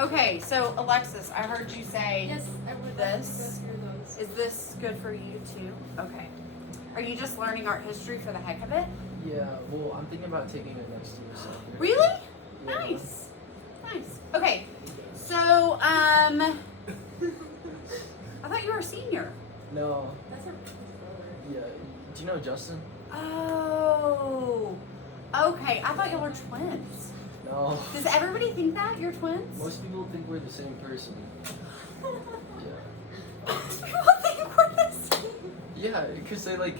Okay, so Alexis, I heard you say Yes, I would this. like to go through those. Is this good for you too? Okay. Are you just learning art history for the heck of it? Yeah, well, I'm thinking about taking it next year. So Really? Yeah. Nice. Nice. Okay. So, I thought you were a senior. No, That's her brother. yeah. Do you know Justin? Oh. Okay. I thought y'all were twins. No. Does everybody think that you're twins? Most people think we're the same person. Yeah. People think we're the same. Yeah, because they like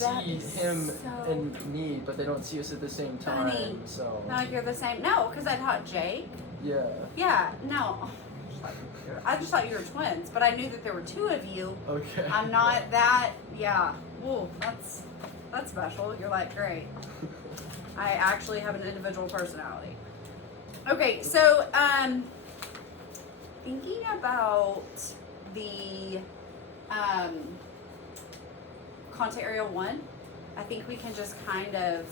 That see is him so- and me, but they don't see us at the same time. Funny. So Not like you're the same. No, because I thought Jake. yeah. Yeah. No. I just thought you were twins, but I knew that there were two of you. Okay. I'm not that. Yeah. Ooh, that's special. You're like, great. I actually have an individual personality. Okay, so thinking about the content area 1, I think we can just kind of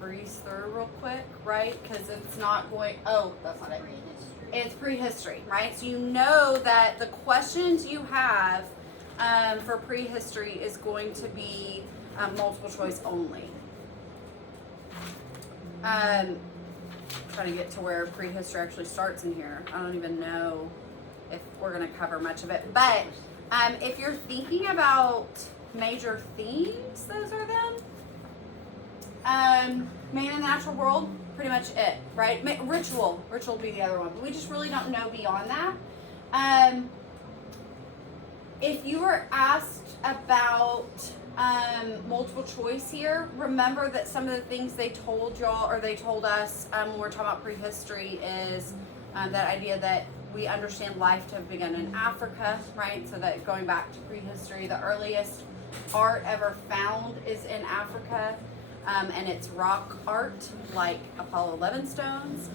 breeze through real quick, right? Because it's not going. Oh, that's not it. It's prehistory, right? So you know that the questions you have for prehistory is going to be multiple choice only. Trying to get to where prehistory actually starts in here. I don't even know if we're going to cover much of it. But if you're thinking about major themes, those are them. Man in the natural world, pretty much it, right? Ritual would be the other one, but we just really don't know beyond that. If you were asked about multiple choice here, remember that some of the things they told y'all, or they told us when we're talking about prehistory, is that idea that we understand life to have begun in Africa, right? So that going back to prehistory, the earliest art ever found is in Africa. And it's rock art, like Apollo 11 stones.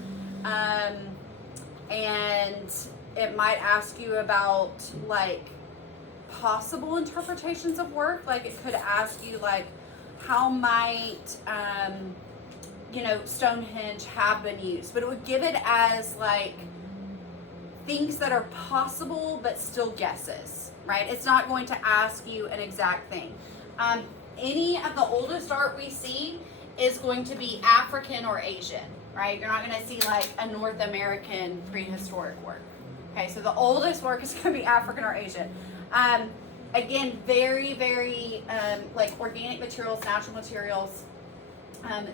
And it might ask you about, like, possible interpretations of work. Like, it could ask you, like, how might, Stonehenge have been used? But it would give it as, like, things that are possible, but still guesses, right? It's not going to ask you an exact thing. Any of the oldest art we see is going to be African or Asian, right? You're not going to see like a North American prehistoric work. Okay, so the oldest work is going to be African or Asian. Again, very, very like organic materials, natural materials,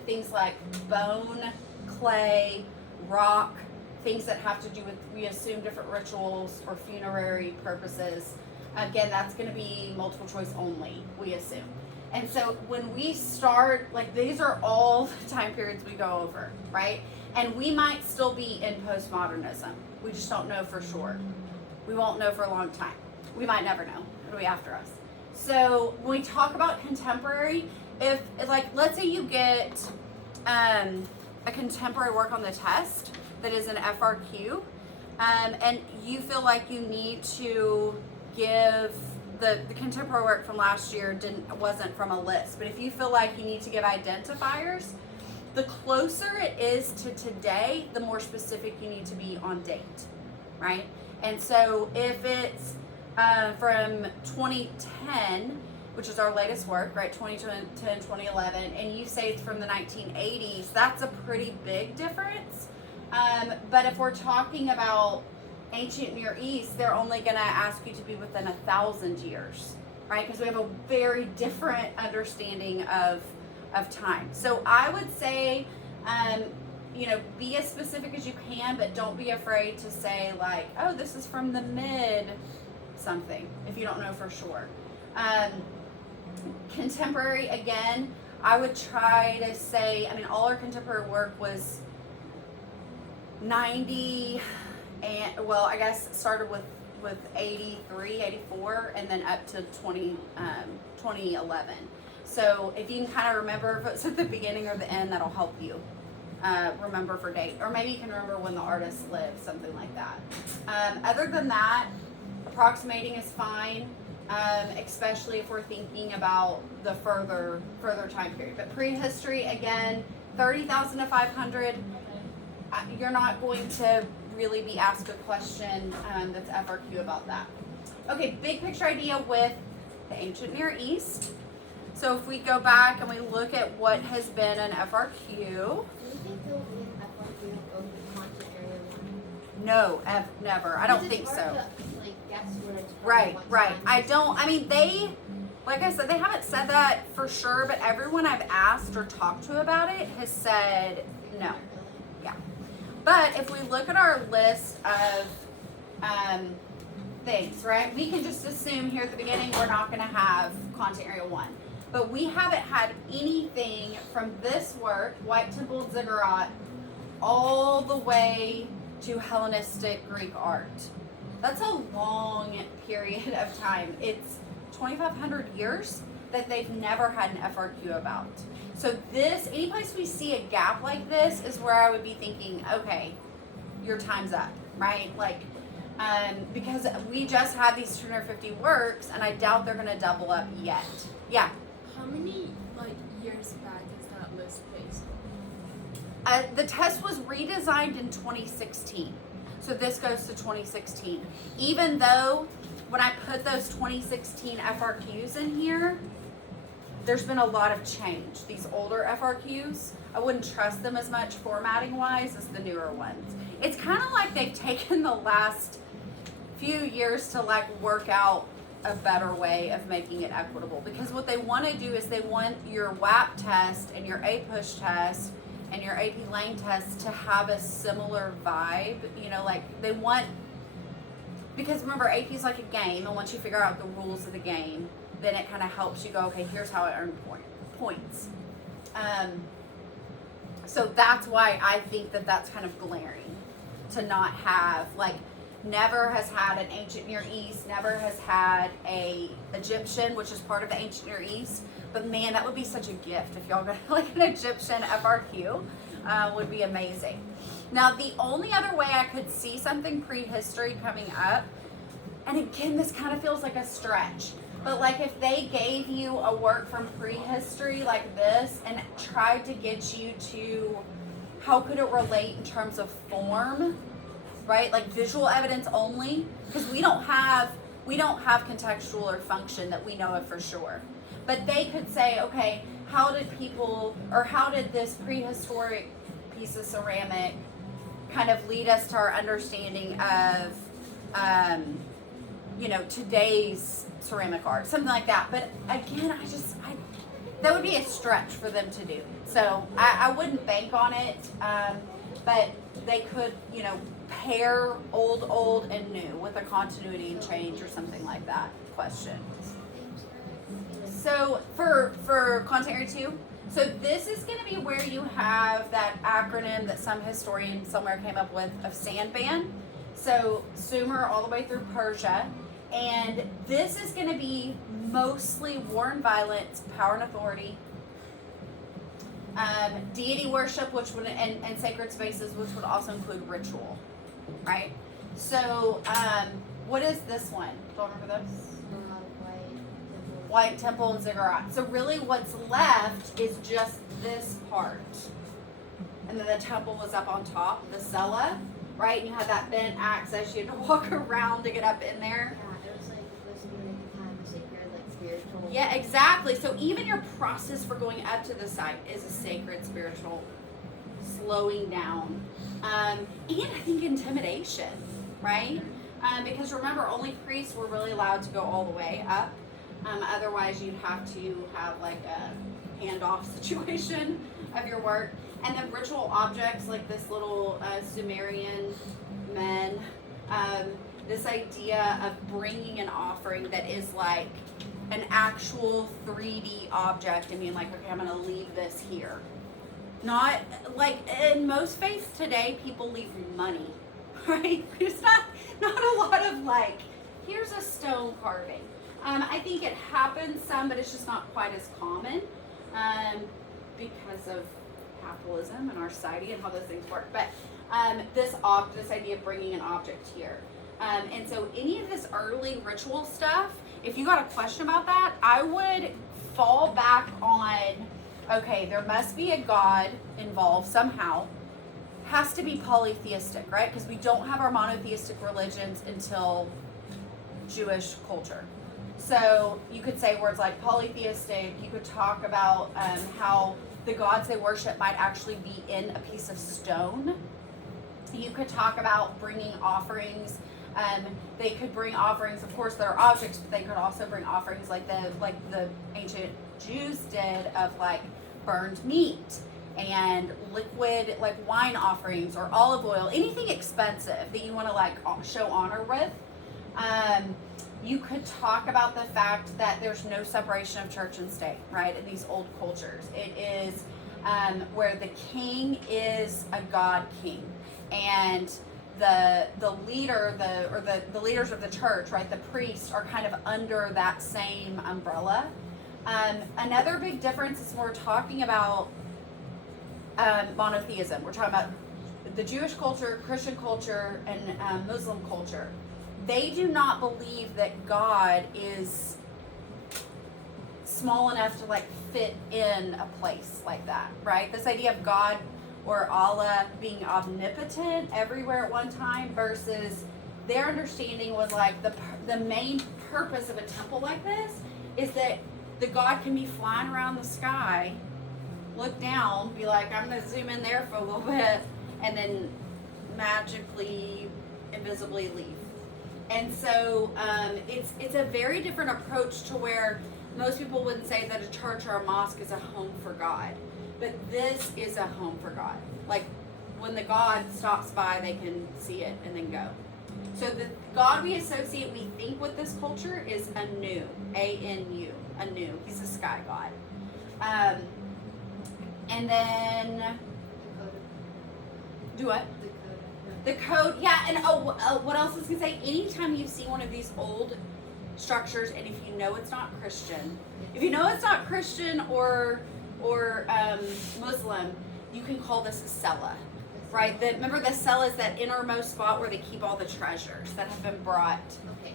things like bone, clay, rock, things that have to do with, we assume, different rituals or funerary purposes. Again, that's going to be multiple choice only, we assume. And so when we start, like, these are all the time periods we go over, right? And we might still be in postmodernism. We just don't know for sure. We won't know for a long time. We might never know. It'll be after us. So when we talk about contemporary, if, like, let's say you get a contemporary work on the test that is an FRQ, and you feel like you need to give the contemporary work from last year wasn't from a list, but if you feel like you need to give identifiers, the closer it is to today, the more specific you need to be on date, right? And so if it's from 2010, which is our latest work, right, 2010, 2011, and you say it's from the 1980s, that's a pretty big difference. But if we're talking about ancient Near East, they're only going to ask you to be within 1,000 years, right? Because we have a very different understanding of time. So I would say, be as specific as you can, but don't be afraid to say like, oh, this is from the mid something, if you don't know for sure. Contemporary, again, I would try to say, all our contemporary work was 90, and well, I guess it started with 83, 84, and then up to 2011. So if you can kind of remember if it's at the beginning or the end, that'll help you remember for date. Or maybe you can remember when the artist lived, something like that. Other than that, approximating is fine, especially if we're thinking about the further time period. But prehistory, again, 30,000 to 500, you're not going to really be asked a question that's FRQ about that. Okay, big picture idea with the ancient Near East. So if we go back and we look at what has been an FRQ. Do you think there will be an FRQ over content area 1? No, never. I don't Because think it's so. hard to, like, guess what it's from Right, one right. time. I don't, I mean, they, like I said, they haven't said that for sure, but everyone I've asked or talked to about it has said no. Yeah. But if we look at our list of things, right, we can just assume here at the beginning we're not going to have content area 1. But we haven't had anything from this work, White Temple and Ziggurat, all the way to Hellenistic Greek art. That's a long period of time. It's 2,500 years that they've never had an FRQ about. So this, any place we see a gap like this is where I would be thinking, okay, your time's up, right? Like, because we just had these 250 works, and I doubt they're gonna double up yet. Yeah. How many years back is that list based? The test was redesigned in 2016. So this goes to 2016. Even though when I put those 2016 FRQs in here, there's been a lot of change. These older FRQs, I wouldn't trust them as much formatting wise as the newer ones. It's kind of like they've taken the last few years to like work out a better way of making it equitable, because what they want to do is they want your WAP test and your APUSH test and your AP Lang test to have a similar vibe, you know, like they want, because remember AP is like a game, and once you figure out the rules of the game, then it kind of helps you go, okay, here's how I earn points. So that's why I think that that's kind of glaring to not have, like, never has had an ancient Near East, never has had a Egyptian, which is part of the ancient Near East. But man, that would be such a gift if y'all got like an Egyptian FRQ, would be amazing. Now, the only other way I could see something prehistory coming up, and again, this kind of feels like a stretch, but like if they gave you a work from prehistory like this and tried to get you to how could it relate in terms of form, right? Like visual evidence only, because we don't have contextual or function that we know of for sure. But they could say, okay, how did this prehistoric piece of ceramic kind of lead us to our understanding of, today's ceramic art, something like that. But again, that would be a stretch for them to do. So I wouldn't bank on it, but they could, pair old and new with a continuity and change or something like that question. So for content area 2, so this is going to be where you have that acronym that some historian somewhere came up with of Sandban. So Sumer all the way through Persia. And this is going to be mostly war and violence, power and authority, deity worship, which would and sacred spaces, which would also include ritual, right? So what is this one? Do you remember this? White Temple and Ziggurat. So really what's left is just this part. And then the temple was up on top, the cella, right? And you had that bent axis. You had to walk around to get up in there. Yeah, it was like supposed to be like a kind of sacred, like spiritual. Yeah, exactly. So even your process for going up to the site is a sacred, spiritual slowing down. And I think intimidation, right? Because remember, only priests were really allowed to go all the way up. Otherwise, you'd have to have like a handoff situation of your work. And then ritual objects like this little Sumerian men, this idea of bringing an offering that is like an actual 3D object and being like, okay, I'm going to leave this here. Not like in most faiths today, people leave money, right? It's not a lot of like, here's a stone carving. I think it happens some, but it's just not quite as common because of capitalism and our society and how those things work. But this idea of bringing an object here. And so any of this early ritual stuff, if you got a question about that, I would fall back on, okay, there must be a god involved somehow. has to be polytheistic, right? Because we don't have our monotheistic religions until Jewish culture. So you could say words like polytheistic. You could talk about how the gods they worship might actually be in a piece of stone. You could talk about bringing offerings. They could bring offerings, of course, that are objects, but they could also bring offerings like the ancient Jews did of like burned meat and liquid like wine offerings or olive oil, anything expensive that you want to like show honor with. You could talk about the fact that there's no separation of church and state, right? In these old cultures, it is where the king is a god king, and the leader, the leaders of the church, right? The priests are kind of under that same umbrella. Another big difference is we're talking about monotheism. We're talking about the Jewish culture, Christian culture, and Muslim culture. They do not believe that God is small enough to like fit in a place like that, right? This idea of God or Allah being omnipotent everywhere at one time versus their understanding was like the main purpose of a temple like this is that the God can be flying around the sky, look down, be like, I'm going to zoom in there for a little bit, and then magically, invisibly leave. And so it's a very different approach to where most people wouldn't say that a church or a mosque is a home for God. But this is a home for God. Like when the God stops by, they can see it and then go. So the God we associate, we think with this culture is Anu, A-N-U, Anu. He's a sky god. And then, do what? The code, yeah, and what else was I gonna say? Anytime you see one of these old structures, and if you know it's not Christian, or Muslim, you can call this a cella, right? Remember the cella is that innermost spot where they keep all the treasures that have been brought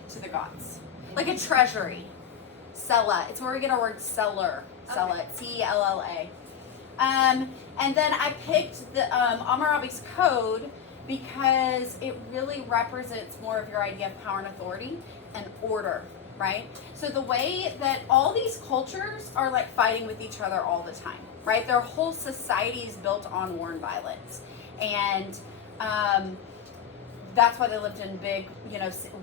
to the gods, like a treasury. Cella, it's where we get our word cellar. Cella, C-E-L-L-A. And then I picked the Hammurabi's code because it really represents more of your idea of power and authority and order, right? So the way that all these cultures are like fighting with each other all the time, right? Their whole society is built on war and violence. And that's why they lived in big,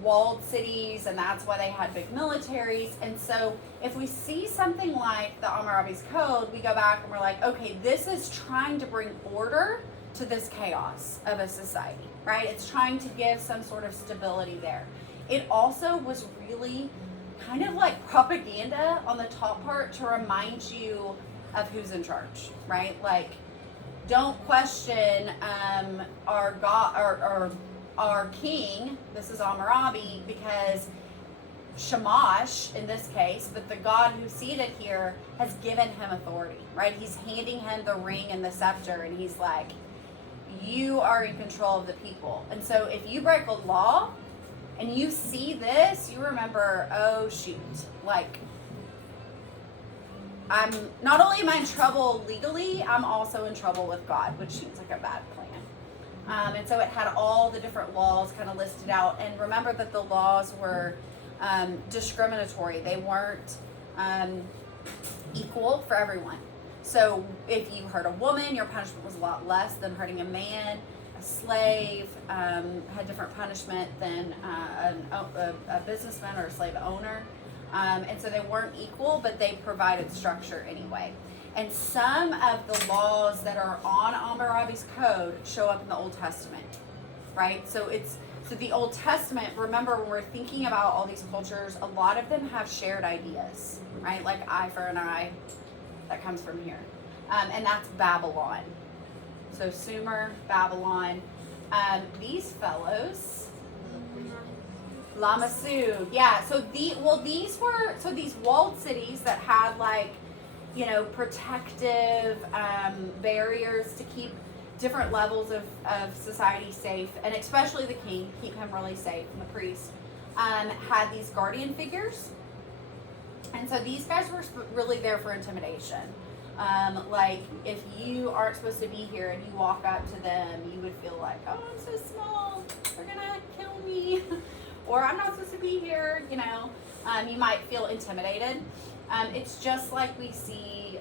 walled cities, and that's why they had big militaries. And so if we see something like the Hammurabi's code, we go back and we're like, okay, this is trying to bring order to this chaos of a society, right? It's trying to give some sort of stability there. It also was really kind of like propaganda on the top part to remind you of who's in charge, right? Like, don't question our God or our king. This is Hammurabi because Shamash in this case, but the God who's seated here has given him authority, right? He's handing him the ring and the scepter, and he's like, you are in control of the people. And so if you break a law and you see this, you remember, oh shoot, like I'm not only am I in trouble legally, I'm also in trouble with God, which seems like a bad plan. And so it had all the different laws kind of listed out. And remember that the laws were discriminatory. They weren't equal for everyone. So if you hurt a woman, your punishment was a lot less than hurting a man. A slave had different punishment than a businessman or a slave owner. And so they weren't equal, but they provided structure anyway. And some of the laws that are on Hammurabi's code show up in the Old Testament, right? So the Old Testament, remember when we're thinking about all these cultures, a lot of them have shared ideas, right? Like eye for an eye, that comes from here. And that's Babylon. So Sumer, Babylon. These fellows, Lamassu, yeah. So these walled cities that had like, protective barriers to keep different levels of society safe, and especially the king, keep him really safe, and the priest, had these guardian figures. And so these guys were really there for intimidation. Like if you aren't supposed to be here and you walk up to them, you would feel like, oh, I'm so small, they're gonna kill me, or I'm not supposed to be here. You might feel intimidated. It's just like we see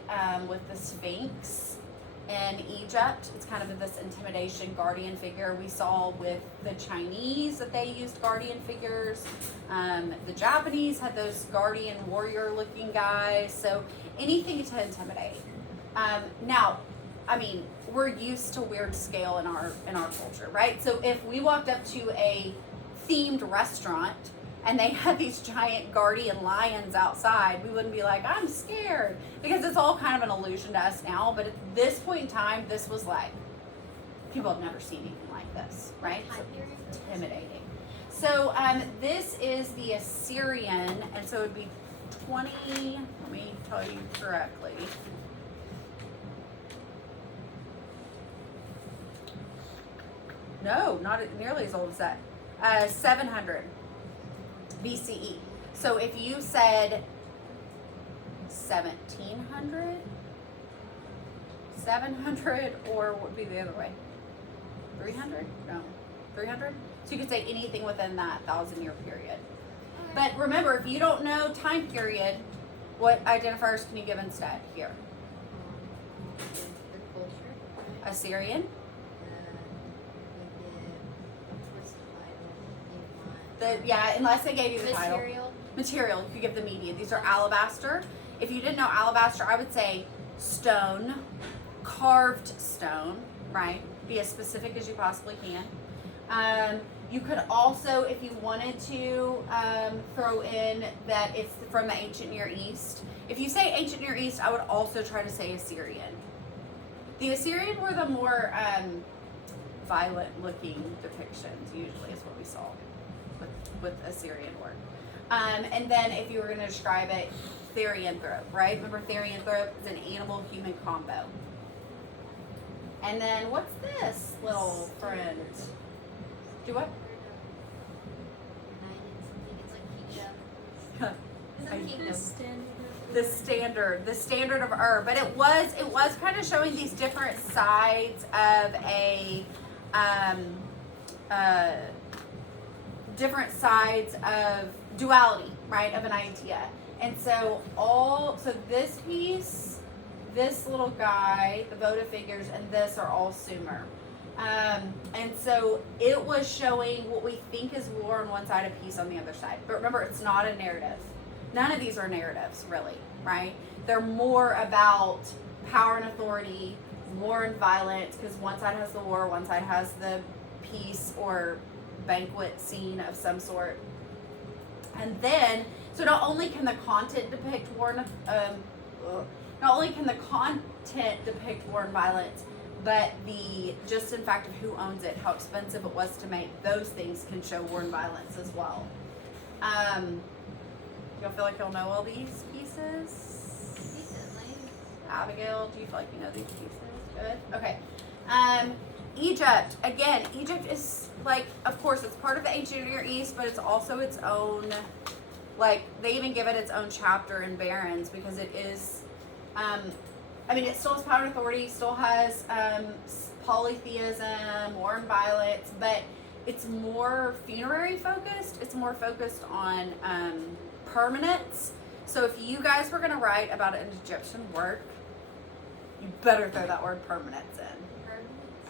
with the Sphinx in Egypt. It's kind of this intimidation guardian figure. We saw with the Chinese that they used guardian figures. The Japanese had those guardian warrior looking guys. So anything to intimidate. Now, I mean, we're used to weird scale in our culture, right? So if we walked up to a themed restaurant and they had these giant guardian lions outside, we wouldn't be like, I'm scared, because it's all kind of an illusion to us now. But at this point in time, this was like, people have never seen anything like this, right? So intimidating. So this is the Assyrian, and so it would be 20, let me tell you correctly. No, not nearly as old as that. 700 BCE. So if you said 1700, 700, or what would be the other way? 300? No, 300? So you could say anything within that 1,000-year period. But remember, if you don't know time period, what identifiers can you give instead? Here. The culture. Assyrian. Unless they gave you the title. Material, you could give the median. These are alabaster. If you didn't know alabaster, I would say stone, carved stone, right? Be as specific as you possibly can. You could also, if you wanted to, throw in that it's from the ancient Near East. If you say ancient Near East, I would also try to say Assyrian. The Assyrian were the more violent looking depictions, usually is what we saw with Assyrian work. And then if you were going to describe it, therianthrope, right? Remember therianthrope is an animal-human combo. And then what's this little friend? Do what? The standard of Ur, but it was kind of showing these different sides of different sides of duality, right, of an idea. And so this piece, this little guy, the votive figures, and this are all Sumer. And so it was showing what we think is war on one side, a peace on the other side. But remember, it's not a narrative. None of these are narratives, really, right? They're more about power and authority, war and violence, because one side has the war, one side has the peace or banquet scene of some sort. And then, so not only can the content depict war and violence, but just in fact of who owns it, how expensive it was to make, those things can show war and violence as well. Y'all feel like y'all know all these pieces? Abigail, do you feel like you know these pieces? Good. Okay. Egypt. Again, Egypt is like, of course, it's part of the ancient Near East, but it's also its own, like, they even give it its own chapter in Barons, because it is, it still has power and authority, still has polytheism, war and violence, but it's more funerary focused. It's more focused on permanence. So if you guys were going to write about an Egyptian work, you better throw that word permanence in.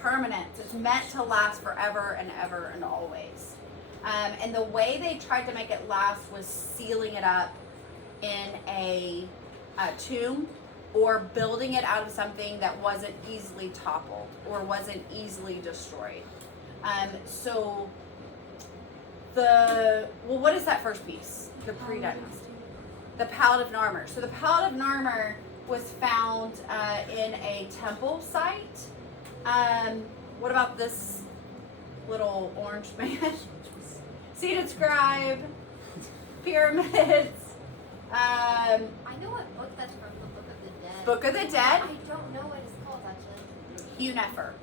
Permanence. It's meant to last forever and ever and always. And the way they tried to make it last was sealing it up in a tomb, or building it out of something that wasn't easily toppled or wasn't easily destroyed. What is that first piece? The pre-dynasty. The Palette of Narmer. So the Palette of Narmer was found in a temple site. What about this little orange man? Seated scribe, pyramids. I know what book that's from, the Book of the Dead. Book of the Dead. I don't know what it's called, actually. Hugh Nefer.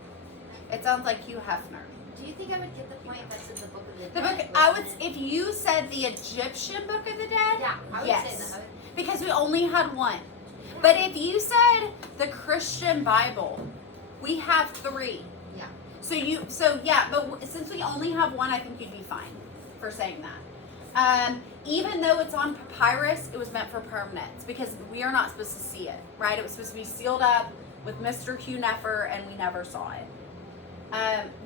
It sounds like Hugh Hefner. Do you think I would get the point if I said the Book of the Dead? The book, I would, if you said the Egyptian Book of the Dead, yeah, I would yes, say that. because we only had one. But if you said the Christian Bible, we have 3. Yeah. But since we only have one, I think you'd be fine for saying that. Even though it's on papyrus, it was meant for permanence because we are not supposed to see it, right? It was supposed to be sealed up with Mr. Hugh Nefer, and we never saw it.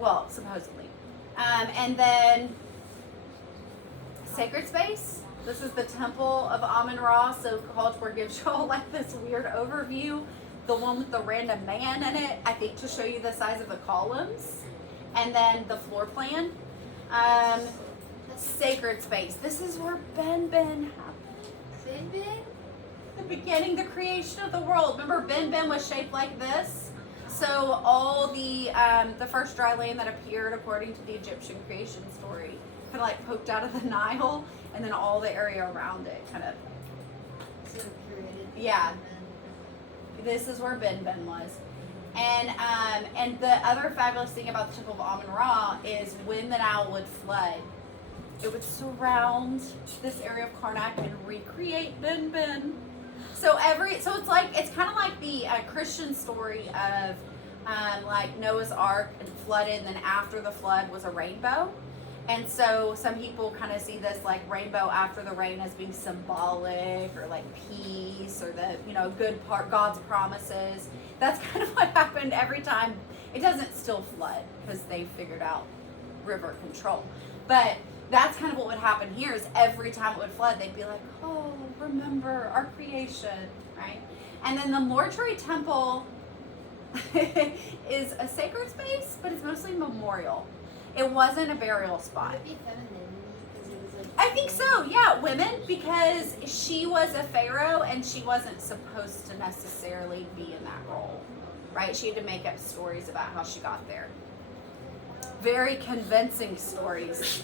Well, supposedly. And then sacred space. This is the temple of Amun-Ra. So Culture gives you all like this weird overview. The one with the random man in it, I think to show you the size of the columns. And then the floor plan. Sacred space. This is where Ben happened. Ben? The beginning, the creation of the world. Remember, Ben was shaped like this. So all the first dry land that appeared according to the Egyptian creation story kind of like poked out of the Nile, and then all the area around it kind of. So created. Yeah. This is where Ben was. And the other fabulous thing about the Temple of Amun-Ra is when the Nile would flood, it would surround this area of Karnak and recreate Ben. So it's kind of like the Christian story of like Noah's Ark and flooded, and then after the flood was a rainbow. And so some people kind of see this like rainbow after the rain as being symbolic or like peace or the good part, God's promises. That's kind of what happened every time. It doesn't still flood because they figured out river control, but that's kind of what would happen here is every time it would flood, they'd be like, oh, remember our creation, right? And then the mortuary temple is a sacred space, but it's mostly memorial. It wasn't a burial spot. Would it be feminine? Because it was like. I think so, yeah, women, because she was a pharaoh and she wasn't supposed to necessarily be in that role, right? She had to make up stories about how she got there. Very convincing stories.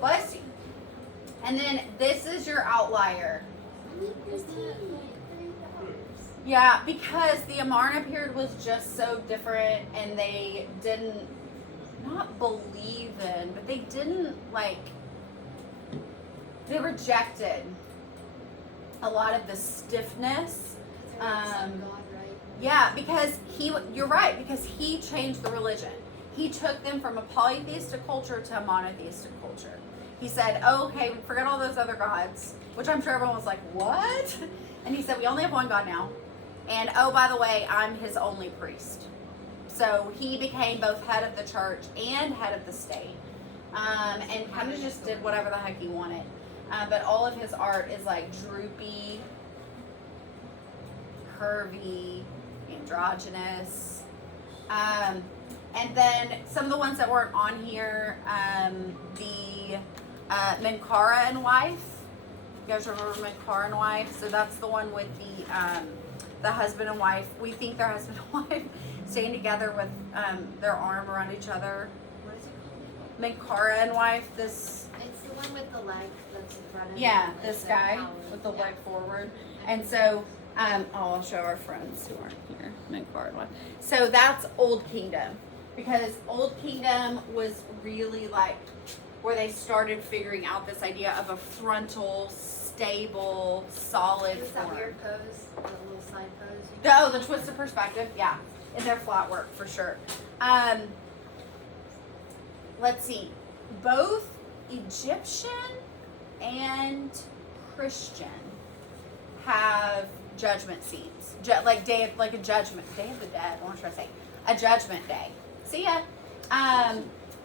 Bless you. And then this is your outlier. Yeah, because the Amarna period was just so different, and they didn't not believe in, but they didn't they rejected a lot of the stiffness. God, right? Yeah, because you're right, because he changed the religion. He took them from a polytheistic culture to a monotheistic culture. He said, oh, okay, forget all those other gods, which I'm sure everyone was like, what? And he said, we only have one God now. And oh, by the way, I'm his only priest. So he became both head of the church and head of the state. And kind of just did whatever the heck he wanted. But all of his art is like droopy, curvy, androgynous. And then some of the ones that weren't on here, the Menkara and wife. You guys remember Menkara and wife? So that's the one with the husband and wife. We think they're husband and wife staying together with their arm around each other. What is it called? Menkara and wife. This. It's the one with the leg that's in front of Yeah, it, like this the guy power. with the Yeah. leg forward. And so, I'll show our friends who aren't here. Menkara and wife. So that's Old Kingdom. Because Old Kingdom was really like where they started figuring out this idea of a frontal, stable, solid Is that form. weird pose? The little side pose? The twisted perspective, yeah. In their flat work, for sure. Let's see. Both Egyptian and Christian have judgment scenes. Like a judgment. Day of the Dead, what should I say? A judgment day. See ya.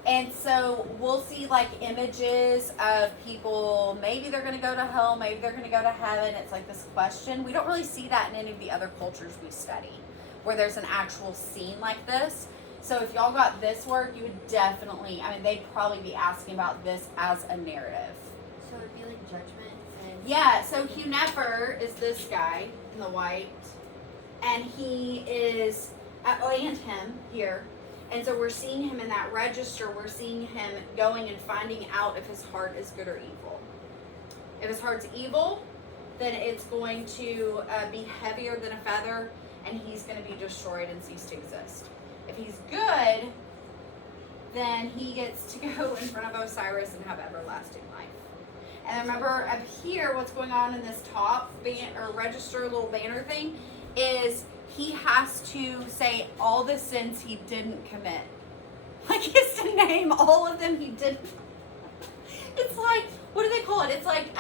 And so we'll see like images of people, maybe they're going to go to hell, maybe they're going to go to heaven. It's like this question. We don't really see that in any of the other cultures we study, where there's an actual scene like this. So if y'all got this work, you would definitely, they'd probably be asking about this as a narrative. So it'd be like judgment and. Yeah, so Hugh Nefer is this guy in the white, and he is, and him here. And so we're seeing him in that register. We're seeing him going and finding out if his heart is good or evil. If his heart's evil, then it's going to be heavier than a feather, and he's going to be destroyed and cease to exist. If he's good, then he gets to go in front of Osiris and have everlasting life. And remember up here, what's going on in this top register little banner thing is he has to say all the sins he didn't commit. Like he has to name all of them he didn't. It's like, what do they call it? It's like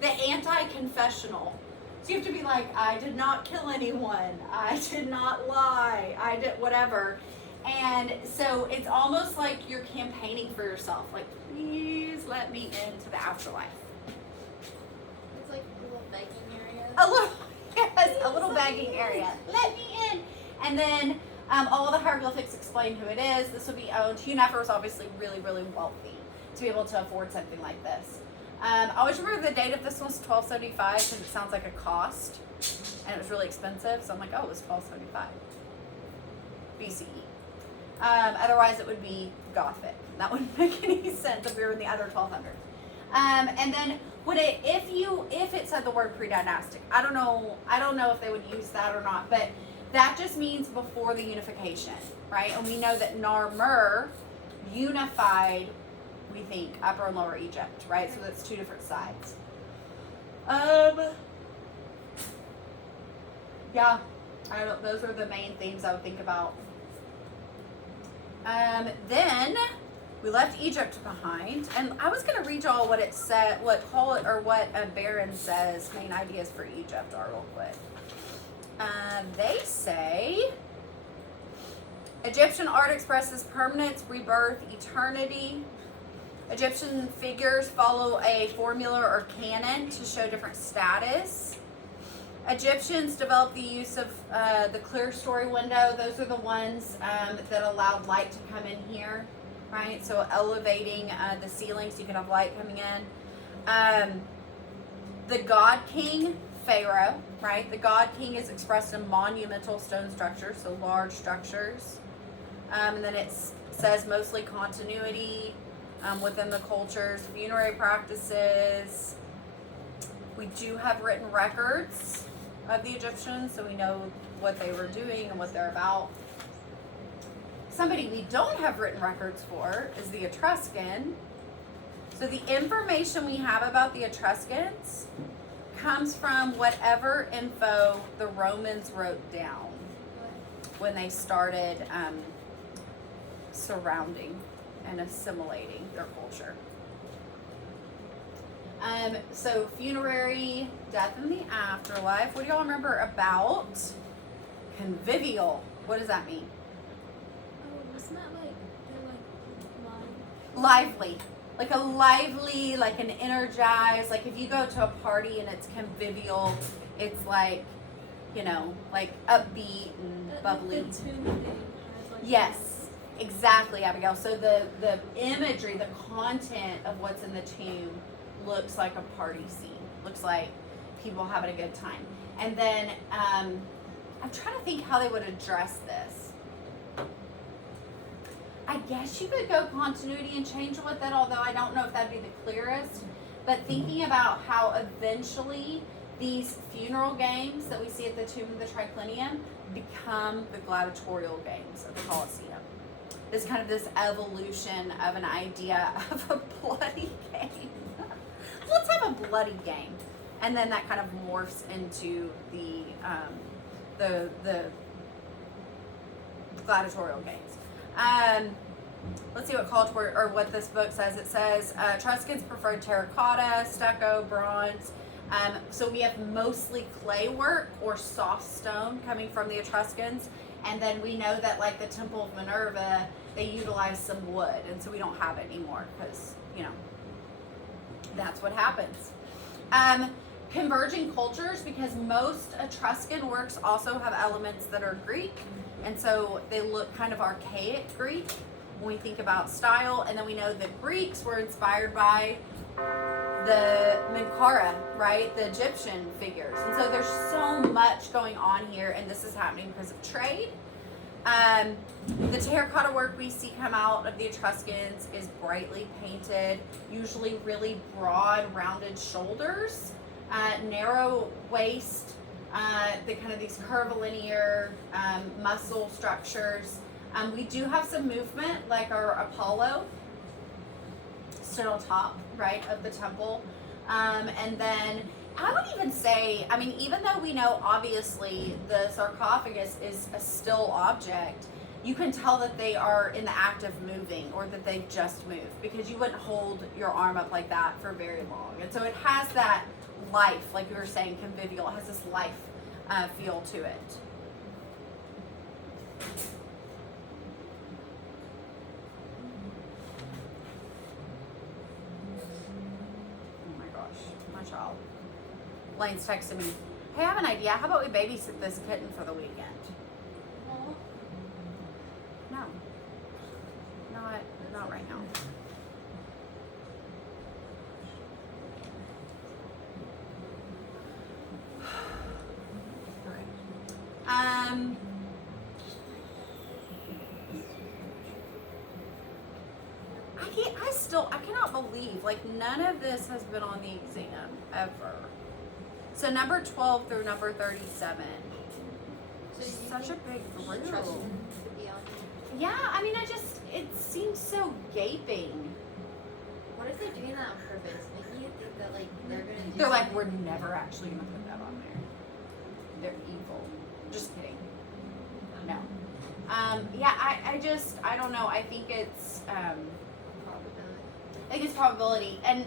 the anti-confessional. So you have to be like, I did not kill anyone. I did not lie. I did whatever. And so it's almost like you're campaigning for yourself. Like, please let me into the afterlife. It's like a little begging area. A little, yes, a little begging area. Let me in. And then all the hieroglyphics explain who it is. This would be owned. Hugh Nefer was obviously really, really wealthy to be able to afford something like this. I always remember the date of this one was 1275 because it sounds like a cost, and it was really expensive. So I'm like, oh, it was 1275 BCE. Otherwise, it would be Gothic. That wouldn't make any sense if we were in the other 1200s. And then if it said the word pre-dynastic, I don't know if they would use that or not, but that just means before the unification, right? And we know that Narmer unified, we think, Upper and Lower Egypt, right? So that's two different sides. Yeah, those are the main things I would think about. Then we left Egypt behind, and I was going to read y'all what it said, what Barron says main ideas for Egypt are real quick. They say Egyptian art expresses permanence, rebirth, eternity. Egyptian figures follow a formula or canon to show different status. Egyptians developed the use of the clear story window. Those are the ones that allowed light to come in here, right? So elevating the ceiling so you can have light coming in. The god king, Pharaoh, right? The god king is expressed in monumental stone structures, so large structures. And then it says mostly continuity within the cultures, funerary practices. We do have written records of the Egyptians, so we know what they were doing and what they're about. Somebody we don't have written records for is the Etruscan. So the information we have about the Etruscans comes from whatever info the Romans wrote down when they started surrounding and assimilating their culture. So funerary, death in the afterlife. What do y'all remember about convivial? What does that mean? Oh, wasn't that like they're like Lively. Like a lively, like an energized, like if you go to a party and it's convivial, it's like, you know, like upbeat and bubbly. The tomb thing has like Yes, exactly, Abigail. So the imagery, the content of what's in the tomb looks like a party scene. Looks like people having a good time. And then I'm trying to think how they would address this. I guess you could go continuity and change with it, although I don't know if that'd be the clearest. But thinking about how eventually these funeral games that we see at the Tomb of the Triclinium become the gladiatorial games of the Colosseum. It's kind of this evolution of an idea of a bloody game. Let's have a bloody game. And then that kind of morphs into the gladiatorial games. Let's see what what this book says. It says Etruscans preferred terracotta, stucco, bronze. So we have mostly clay work or soft stone coming from the Etruscans, and then we know that like the Temple of Minerva, they utilized some wood, and so we don't have it anymore because that's what happens. Converging cultures, because most Etruscan works also have elements that are Greek, and so they look kind of archaic Greek when we think about style. And then we know that Greeks were inspired by the Menkaura, right? The Egyptian figures. And so there's so much going on here, and this is happening because of trade. The terracotta work we see come out of the Etruscans is brightly painted, usually really broad, rounded shoulders, narrow waist, the kind of these curvilinear muscle structures. We do have some movement, like our Apollo stood on top, right, of the temple. And then I would even say, I mean, even though we know obviously the sarcophagus is a still object, you can tell that they are in the act of moving or that they've just moved, because you wouldn't hold your arm up like that for very long. And so it has that life, like you were saying, convivial. It has this life feel to it. Oh my gosh, my child. Lane's texting me, hey, I have an idea. How about we babysit this kitten for the weekend? No. Not right now. Okay. I cannot believe, like, none of this has been on the exam ever. So number 12 through number 37. So you Such a think big group. Trustin could be on here? Yeah, I mean, it seems so gaping. What if they're doing that on purpose? Making you think that, like, they're gonna do They're like, something? we're never actually gonna put that on there. They're evil. Just kidding. No. Yeah, I don't know. I think it's, probability. And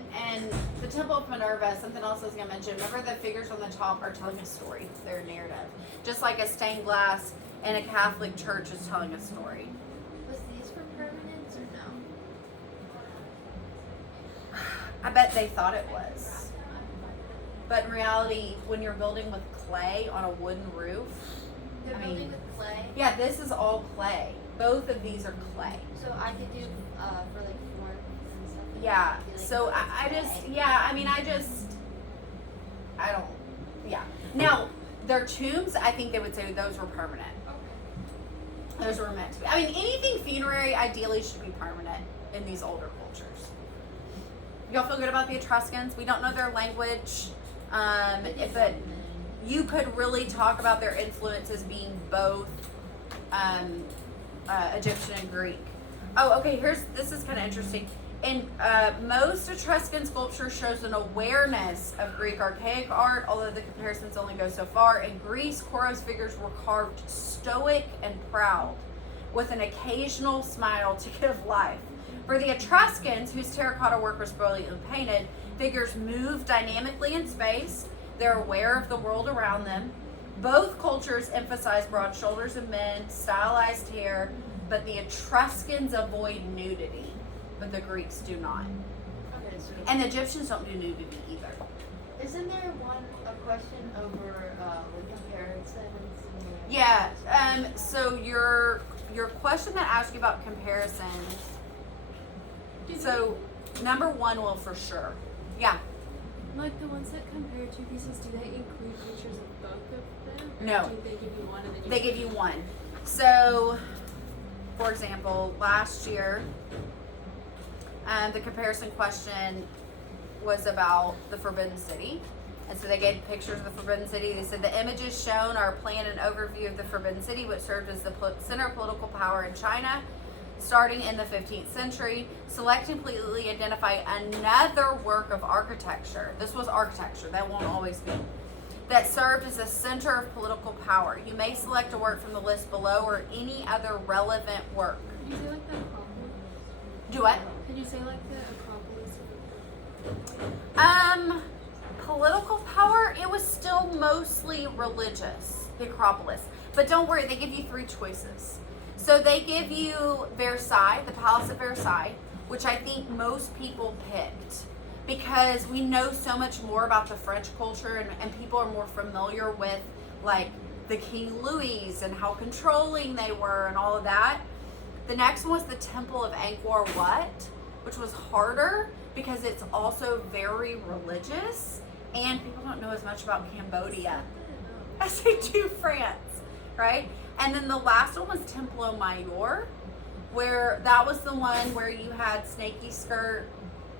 the Temple of Minerva, something else I was gonna mention. Remember, the figures on the top are telling a story. They're a narrative. Just like a stained glass in a Catholic church is telling a story. Was these for permanence or no? I bet they thought it was. But in reality, when you're building with clay on a wooden roof, They're I building mean, with clay. yeah, this is all clay. Both of these are clay. So I could do for like forms and stuff. Like Yeah. that. Be like, So oh, I it's just, clay. yeah, I mean, I don't, yeah. Now, their tombs, I think they would say those were permanent. Those were meant to be. I mean, anything funerary ideally should be permanent in these older cultures. Y'all feel good about the Etruscans? We don't know their language, but you could really talk about their influences being both Egyptian and Greek. Oh, okay. This is kind of interesting. In most Etruscan sculpture shows an awareness of Greek archaic art, although the comparisons only go so far. In Greece, Koros figures were carved stoic and proud, with an occasional smile to give life. For the Etruscans, whose terracotta work was brilliantly painted, figures move dynamically in space. They're aware of the world around them. Both cultures emphasize broad shoulders of men, stylized hair, but the Etruscans avoid nudity, but the Greeks do not. Okay, so And the Egyptians don't do nudity either. isn't there a question over like comparisons? Yeah, so your question that asked you about comparisons, so number one will for sure. Yeah. Like the ones that compare two pieces, do they include pictures of both of them? Or No. Do they give you one and then you They give you one. So, for example, last year, the comparison question was about the Forbidden City. And so they gave pictures of the Forbidden City. They said the images shown are a plan and overview of the Forbidden City, which served as the center of political power in China, starting in the 15th century. Select and completely identify another work of architecture. This was architecture. That won't always be. That served as a center of political power. You may select a work from the list below or any other relevant work. Could you say like the Acropolis? Do what? Could you say like the Acropolis? Political power, it was still mostly religious, the Acropolis. But don't worry, they give you three choices. So they give you Versailles, the Palace of Versailles, which I think most people picked because we know so much more about the French culture and people are more familiar with like the King Louis and how controlling they were and all of that. The next one was the Temple of Angkor Wat, which was harder because it's also very religious and people don't know as much about Cambodia as they do France, right? And then the last one was Templo Mayor, where that was the one where you had Snaky Skirt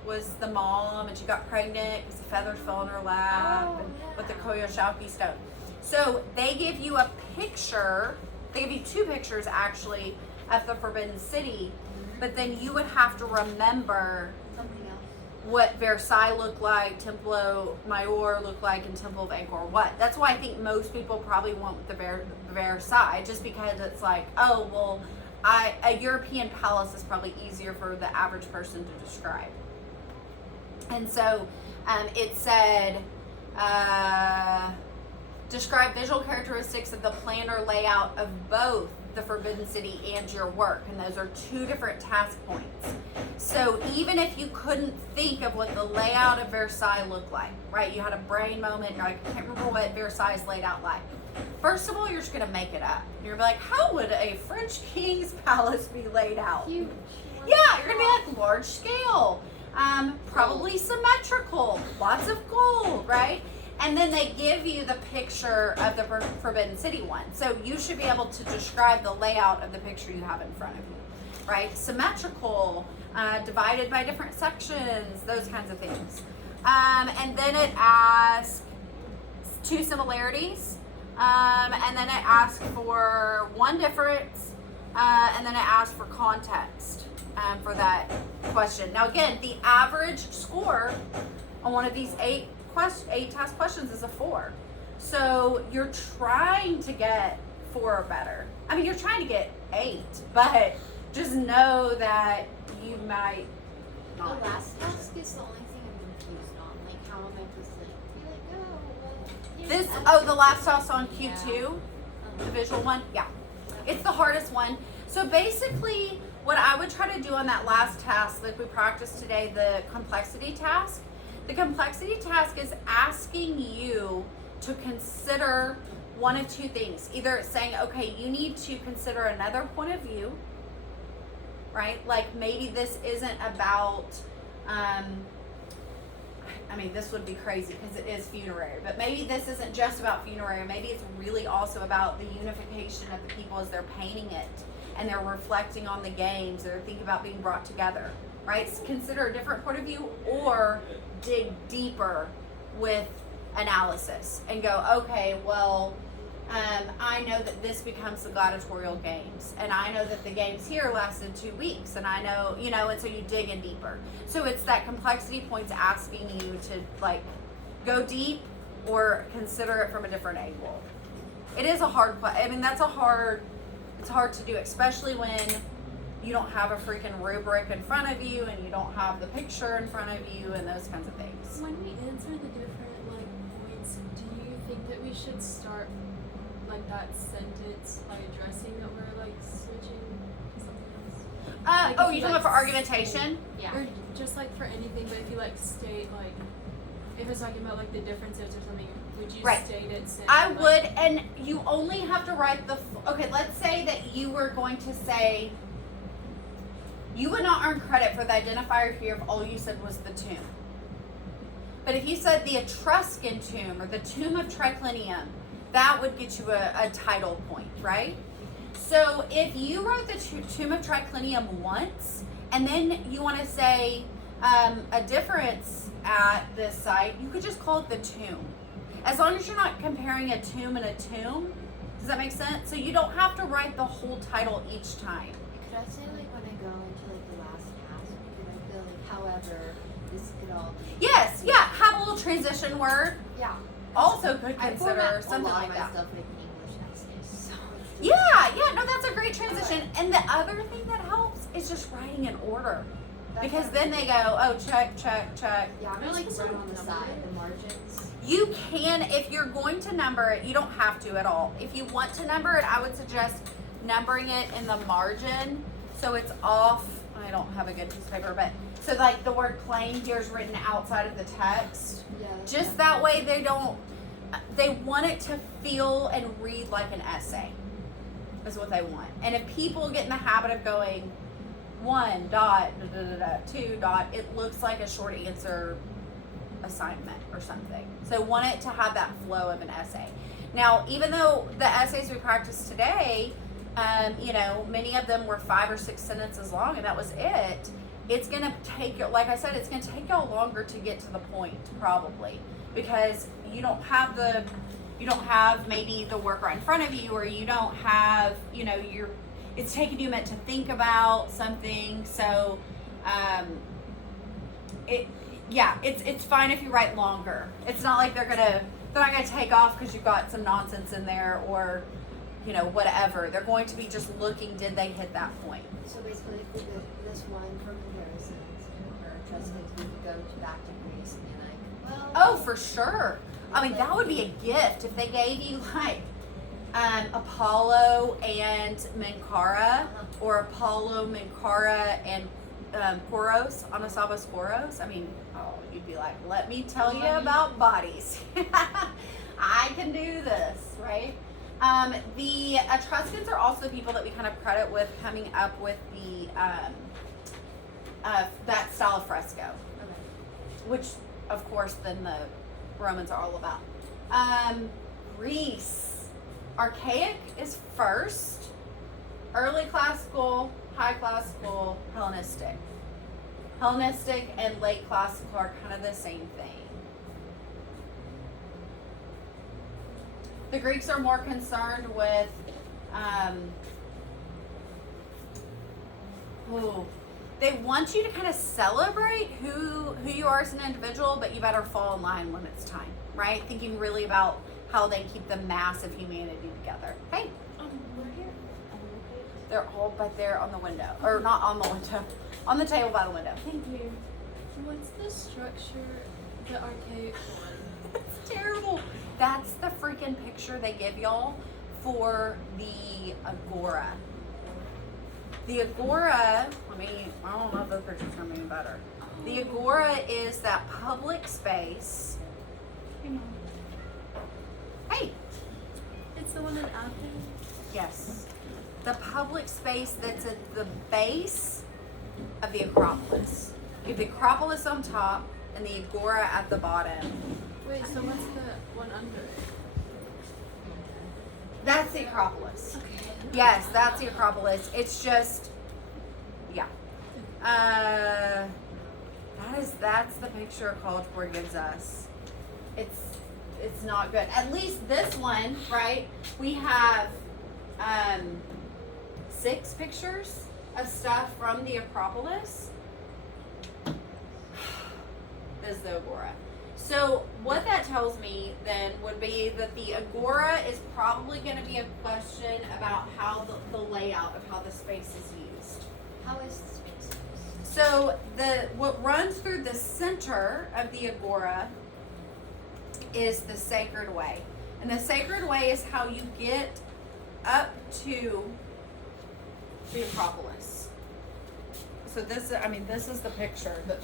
was the mom and she got pregnant because the feathers fell in her lap with the Koyoshauki stone. So they give you a picture, they give you two pictures actually of the Forbidden City, but then you would have to remember Something else. what Versailles looked like, Templo Mayor looked like, and Temple of Angkor Wat. That's why I think most people probably want the Versailles, just because it's like, oh, well, a European palace is probably easier for the average person to describe. And so it said, describe visual characteristics of the plan or layout of both the Forbidden City and your work. And those are two different task points. So even if you couldn't think of what the layout of Versailles looked like, right? You had a brain moment, you're like, I can't remember what Versailles is laid out like. First of all, you're just going to make it up. You're like, how would a French king's palace be laid out? Huge. Yeah, you're going to be like large scale, probably symmetrical, lots of gold, right? And then they give you the picture of the Forbidden City one. So you should be able to describe the layout of the picture you have in front of you, right? Symmetrical, divided by different sections, those kinds of things. And then it asks two similarities, and then it asks for one difference, and then it asks for context for that question. Now again, the average score on one of these eight task questions is a 4. So you're trying to get 4 or better. I mean, you're trying to get 8, but just know that you might The not. last task is the only thing I'm confused on. Like, how am I supposed to be like, oh, well, here's This, the- the last task on Q2, Yeah. the visual one, yeah. It's the hardest one. So basically, what I would try to do on that last task, like we practiced today, the complexity task. The complexity task is asking you to consider one of two things. Either it's saying, okay, you need to consider another point of view, right? Like maybe this isn't about, I mean, this would be crazy because it is funerary, but maybe this isn't just about funerary. Maybe it's really also about the unification of the people as they're painting it and they're reflecting on the games, or thinking about being brought together, right? So consider a different point of view, or dig deeper with analysis and go, okay, well, I know that this becomes the gladiatorial games, and I know that the games here lasted 2 weeks, and I know, and so you dig in deeper. So it's that complexity points asking you to like go deep or consider it from a different angle. It is a hard, I mean, it's hard to do, especially when you don't have a freaking rubric in front of you and you don't have the picture in front of you and those kinds of things. When we answer the different points, do you think that we should start that sentence by addressing that we're switching to something else? Like if You you, talking about for argumentation? Yeah. Or just for anything, but if you state if it's talking about the differences or something, would you Right. state it? I would, and you only have to write okay, let's say that you were going to say, you would not earn credit for the identifier here if all you said was the tomb. But if you said the Etruscan tomb or the tomb of Triclinium, that would get you a title point, right? So if you wrote the tomb of Triclinium once, and then you want to say a difference at this site, you could just call it the tomb. As long as you're not comparing a tomb and a tomb, does that make sense? So you don't have to write the whole title each time. Could I say when I go into the last task, could I go however, this could all be. Yes, yeah, have a little transition word. Yeah. Also could I consider format something a lot like of my that. stuff in English nowadays, so it's Yeah, no, that's a great transition. And the other thing that helps is just writing in order. Because then they go, oh, check, check, check. Yeah, I'm gonna write them on the side, the margins. You can, if you're going to number it, you don't have to at all. If you want to number it, I would suggest numbering it in the margin so it's off. I don't have a good piece of paper, but so the word claim here is written outside of the text. Yeah. Just that way they want it to feel and read like an essay is what they want. And if people get in the habit of going 1 dot, 2 dot, it looks like a short answer assignment or something. So want it to have that flow of an essay. Now, even though the essays we practiced today, many of them were 5 or 6 sentences long and that was it, it's going to take, like I said, it's going to take y'all longer to get to the point probably, because you don't have maybe the work right in front of you, or you don't have, it's taking you a minute to think about something. So Yeah, it's fine if you write longer. It's not like they're not gonna take off because you've got some nonsense in there or, you know, whatever. They're going to be just looking, did they hit that point? So basically, if we did this one for comparisons or trusted, we could go back to Greece and be like, well. Oh, for sure. I mean, that would be a gift if they gave you like Apollo and Menkara, or Apollo, Menkara, and Poros, Anasavos Poros. I mean, oh, you'd be like, let me tell you about bodies. I can do this, right? The Etruscans are also people that we kind of credit with coming up with the that style of fresco, which of course then the Romans are all about. Greece, archaic is first, early classical, high classical, Hellenistic. Hellenistic and late classical are kind of the same thing. The Greeks are more concerned with they want you to kind of celebrate who you are as an individual, but you better fall in line when it's time, right? Thinking really about how they keep the mass of humanity together. Hey, We're here. they're all but there on the window, or not on the window, on the table by the window. Thank you. What's the structure, the archaic one? It's terrible. That's the freaking picture they give y'all for the agora. The agora, I don't know if those pictures are any better. The agora is that public space. Hey, It's the one in Athens? yes. The public space that's at the base of the Acropolis. You have the Acropolis on top and the agora at the bottom. Wait, so what's the one under it? That's the Acropolis. Okay. Yes, that's the Acropolis. It's just, yeah. That's the picture College Board gives us. It's not good. At least this one, right? We have 6 pictures of stuff from the Acropolis. This is the Agora. So what that tells me then would be that the Agora is probably going to be a question about how the layout of how the space is used. How is the space used? So what runs through the center of the Agora is the Sacred Way. And the Sacred Way is how you get up to the Acropolis. So this is the picture that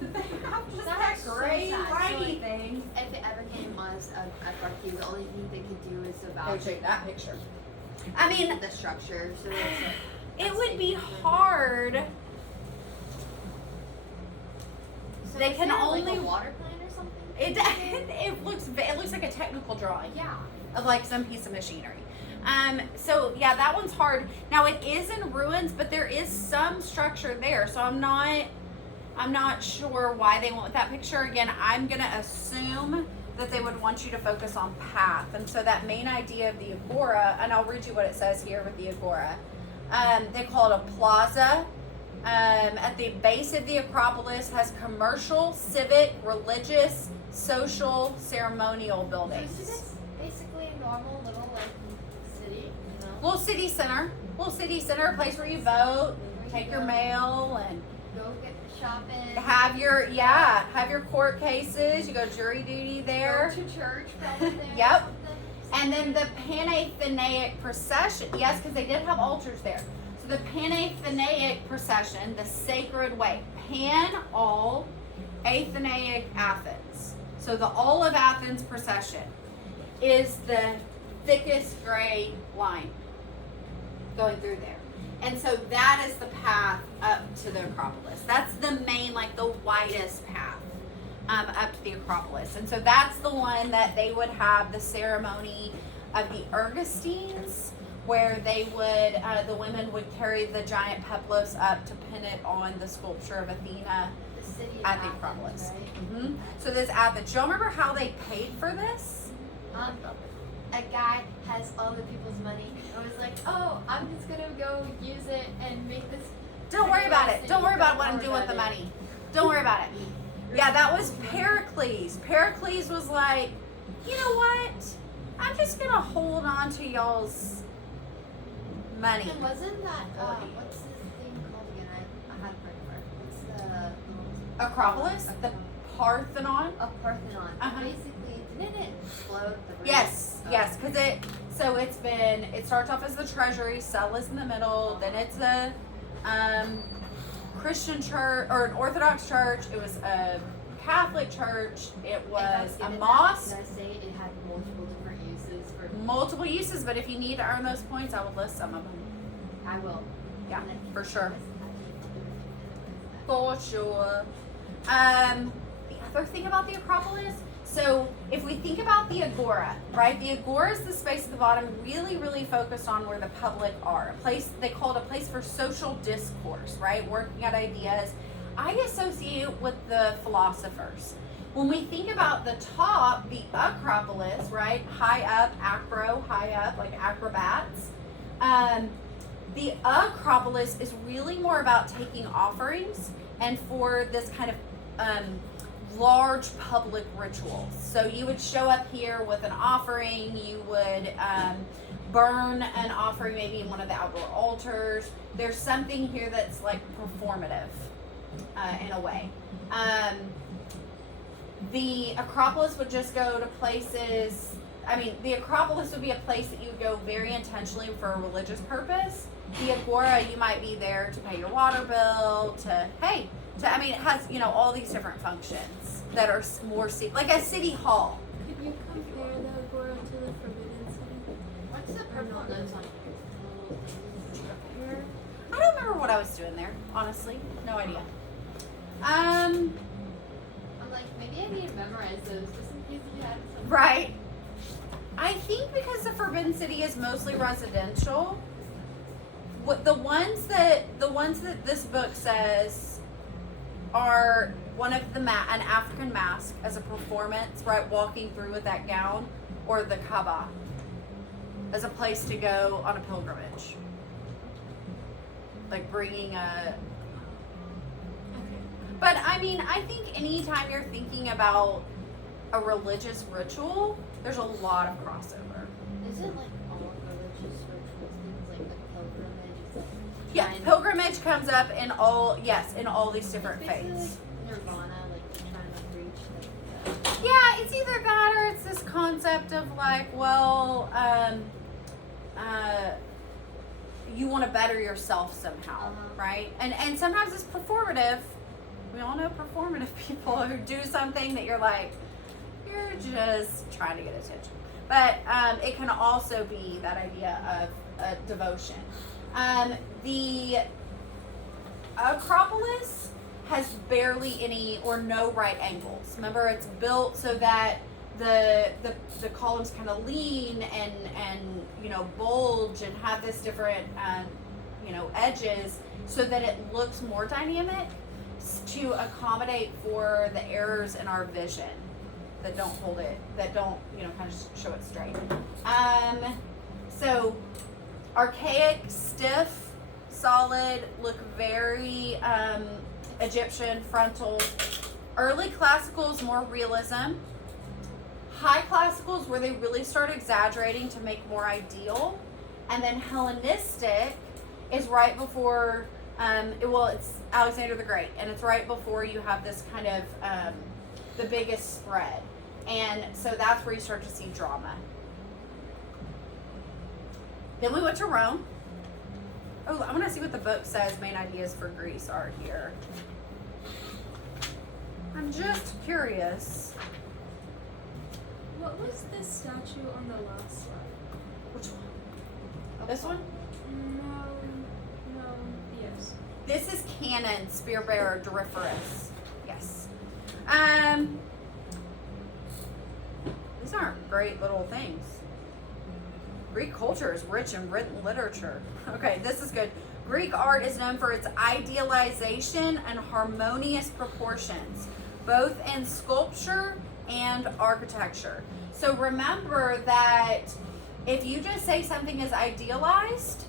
they have just that That's so gray sad. So, righty like, thing. If it ever came us a rugby, the only thing they could do is Oh, about check that picture. I mean, the structure. So it's it would be hard. So They is can there, only like a water plan or something. It looks like a technical drawing. Yeah. Of like some piece of machinery. So yeah, that one's hard. Now it is in ruins, but there is some structure there. So I'm not sure why they went with that picture. Again, I'm gonna assume that they would want you to focus on path. And so that main idea of the Agora, and I'll read you what it says here with the Agora. They call it a plaza. At the base of the Acropolis has commercial, civic, religious, social, ceremonial So buildings. is this basically a normal little like city? You know? Little city center, a place where you vote, and take your mail, and Go get shopping. have your court cases. You go jury duty there. Go to church probably there. Yep. Or something. And then the Panathenaic procession. Yes, because they did have altars there. So the Panathenaic procession, the Sacred Way, all Athenaic Athens. So the all of Athens procession is the thickest gray line going through there. And so that is the path up to the Acropolis. That's the main, like the widest path up to the Acropolis. And so that's the one that they would have the ceremony of the Ergostines, where they would, the women would carry the giant peplos up to pin it on the sculpture of Athena The city of at the Athens, Acropolis. right? So this Athens, y'all remember how they paid for this? A guy has all the people's money and was like, "Oh, I'm just gonna go use it and make this." Don't worry about it. city Don't worry about what I'm more doing with the about it." money. Don't worry about it. Yeah, that was Pericles. Pericles was like, you know what? I'm just gonna hold on to y'all's money. And wasn't that what's this thing called again? I had a part for it. What's the Acropolis, the Parthenon. a Parthenon? Uh-huh. Basically, didn't it explode? The roof? Yes, yes, because it starts off as the treasury, cell is in the middle, then it's a Christian church or an Orthodox church, it was a Catholic church, it was a mosque, Did I say it had multiple different uses for? multiple uses, but if you need to earn those points, I will list some of them. I will. Yeah, And I for think sure. it was- For sure. The other thing about the Acropolis, so if we think about the Agora, right? The Agora is the space at the bottom, really, really focused on where the public are. A place, they call it a place for social discourse, right? Working out ideas. I associate with the philosophers. When we think about the top, the Acropolis, right? High up, acro, high up, like acrobats. The Acropolis is really more about taking offerings and for this kind of large public rituals. So you would show up here with an offering, you would burn an offering maybe in one of the outdoor altars. There's something here that's like performative in a way. The Acropolis would just go to places, the Acropolis would be a place that you would go very intentionally for a religious purpose. The Agora, you might be there to pay your water bill, it has, all these different functions that are more, like a city hall. Could you compare the Agora to the Forbidden City? What's the purple notes on here? I don't remember what I was doing there, honestly. No idea. I'm like, maybe I need to memorize those just in case you had some. Right. I think because the Forbidden City is mostly residential, the ones that this book says are one of an African mask as a performance, right? Walking through with that gown, or the Kaaba as a place to go on a pilgrimage, like bringing a. But I think anytime you're thinking about a religious ritual, there's a lot of crossover. Is it like all religious rituals, things like the pilgrimage? It's like Yeah, trying- pilgrimage comes up in all these different it's basically faiths. like Nirvana, like trying to reach like Yeah, it's either that or it's this concept of like, well, you want to better yourself somehow, Uh-huh. right? And sometimes it's performative. We all know performative people who do something that you're like, you're just trying to get attention. But it can also be that idea of devotion. The Acropolis has barely any or no right angles. Remember, it's built so that the columns kind of lean and bulge and have this different edges so that it looks more dynamic to accommodate for the errors in our vision that don't hold it, that don't kind of show it straight. So archaic, stiff, solid, look very Egyptian, frontal. Early classicals, more realism. High classicals, where they really start exaggerating to make more ideal. And then Hellenistic is right before, it's Alexander the Great, and it's right before you have this kind of the biggest spread. And so that's where you start to see drama. Then we went to Rome. Oh, I want to see what the book says main ideas for Greece are here. I'm just curious. What was this statue on the last slide? Which one? This one? No, yes. This is Canon, spear bearer, Doryphorus. Yes. These aren't great little things. Greek culture is rich in written literature. Okay, this is good. Greek art is known for its idealization and harmonious proportions, both in sculpture and architecture. So remember that if you just say something is idealized,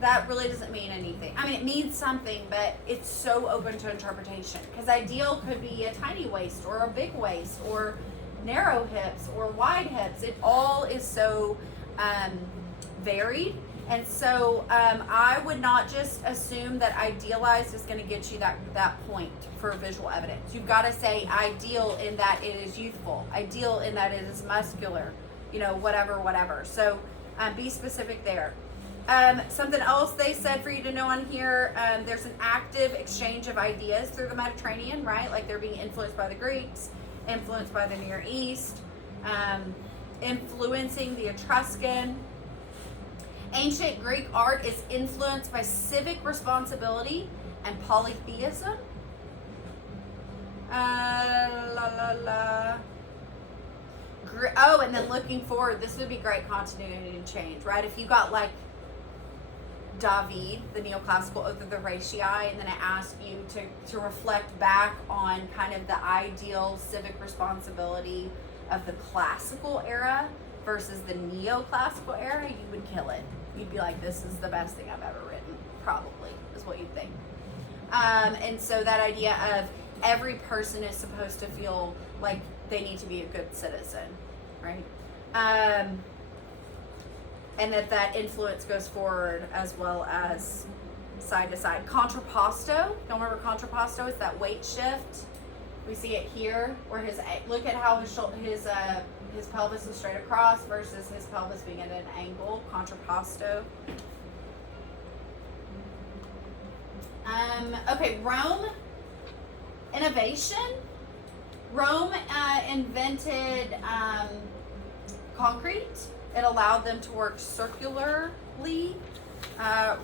that really doesn't mean anything. I mean, it means something, but it's so open to interpretation. Because ideal could be a tiny waist or a big waist or narrow hips or wide hips. It all is so varied. And so I would not just assume that idealized is going to get you that point for visual evidence. You've got to say ideal in that it is youthful, ideal in that it is muscular, whatever. So be specific there. Something else they said for you to know on here, there's an active exchange of ideas through the Mediterranean, right? Like they're being influenced by the Greeks, influenced by the Near East, influencing the Etruscan. Ancient Greek art is influenced by civic responsibility and polytheism. Oh, and then looking forward, this would be great continuity and change, right? If you got like David, the neoclassical Oath of the Horatii, and then it asked you to reflect back on kind of the ideal civic responsibility of the classical era versus the neoclassical era, you would kill it. You'd be like, this is the best thing I've ever written, probably, is what you'd think. And so that idea of every person is supposed to feel like they need to be a good citizen, right? And that influence goes forward as well as side to side. Contrapposto, don't remember contrapposto, it's that weight shift. We see it here, where look at how his pelvis is straight across versus his pelvis being at an angle. Contrapposto. Okay, Rome. Innovation. Rome invented concrete. It allowed them to work circularly.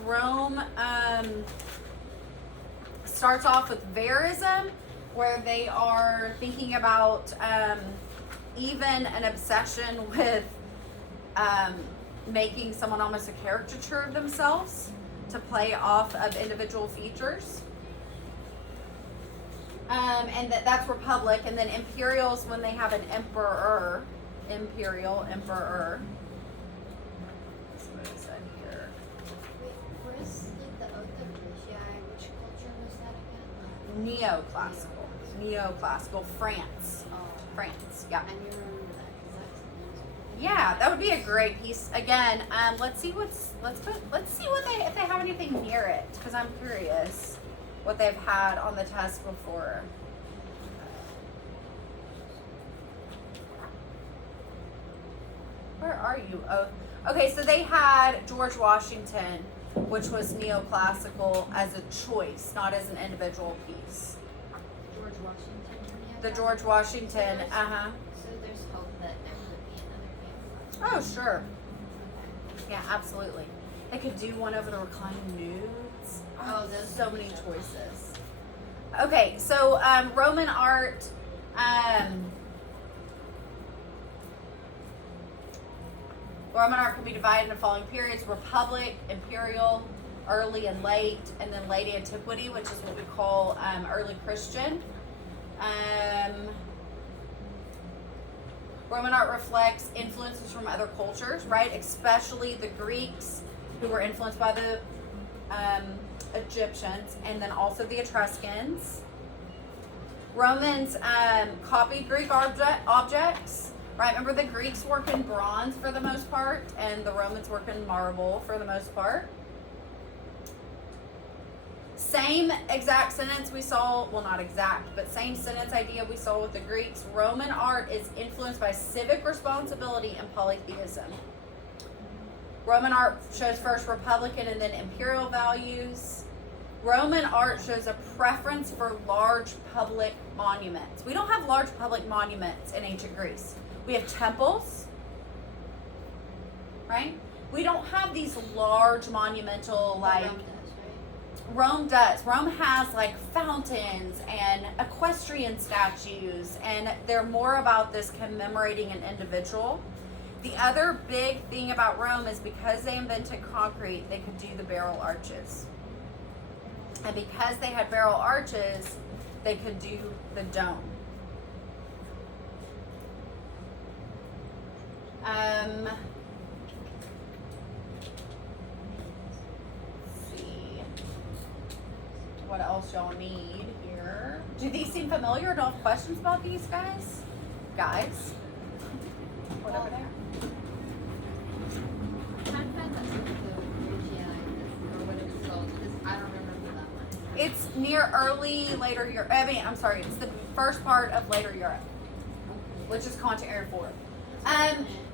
Rome starts off with verism, where they are thinking about even an obsession with making someone almost a caricature of themselves to play off of individual features. And that's republic. And then imperials when they have an emperor. Imperial, emperor. That's what it said here. Wait, where's like the Oath of Horatii? Which culture was that again? Neoclassical. France. Oh, France, yeah. I knew remember that because Yeah, that would be a great piece. Again, let's see what if they have anything near it, because I'm curious what they've had on the test before. Where are you? Oh, okay. So they had George Washington, which was neoclassical as a choice, not as an individual piece. George Washington. The George Washington. So there's hope that there could be another Oh, sure. Yeah, absolutely. They could do one over the reclining nudes. Oh, those so would be many so choices. Okay, so Roman art. Roman art can be divided into following periods: Republic, Imperial, early and late, and then late antiquity, which is what we call early Christian. Roman art reflects influences from other cultures, right? Especially the Greeks, who were influenced by the Egyptians, and then also the Etruscans. Romans copied Greek objects, right? Remember, the Greeks work in bronze for the most part, and the Romans work in marble for the most part. Same exact sentence we saw, well, not exact, but same sentence idea we saw with the Greeks. Roman art is influenced by civic responsibility and polytheism. Roman art shows first Republican and then imperial values. Roman art shows a preference for large public monuments. We don't have large public monuments in ancient Greece. We have temples, right? We don't have these large monumental, like, Rome does. Rome has like fountains and equestrian statues, and they're more about this commemorating an individual. The other big thing about Rome is because they invented concrete, they could do the barrel arches. And because they had barrel arches, they could do the dome. what else y'all need here. Do these seem familiar? Do you have questions about these guys? Guys? What over there? Trying to find that or what it was called, because I don't remember that one. It's near later Europe. It's the first part of later Europe, which is Continent Area 4.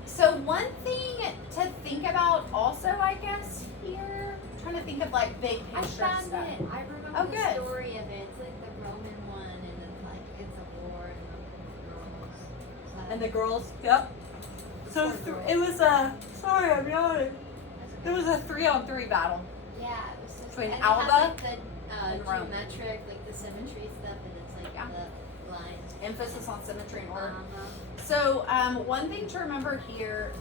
So one thing to think about also, I guess, here, I'm trying to think of like big I picture found stuff. it. I remember Oh, the good. story of it. It's like the Roman one, and it's like it's a war and the girls. And the girls, yep. So it was sorry, I'm yawning. It was a 3-on-3 battle. Yeah, it was just, Between and Alba it has, like, the and Rome. geometric, like the symmetry stuff, and it's like Yeah. the lines. Emphasis on symmetry and order. Uh-huh. So one thing to remember here,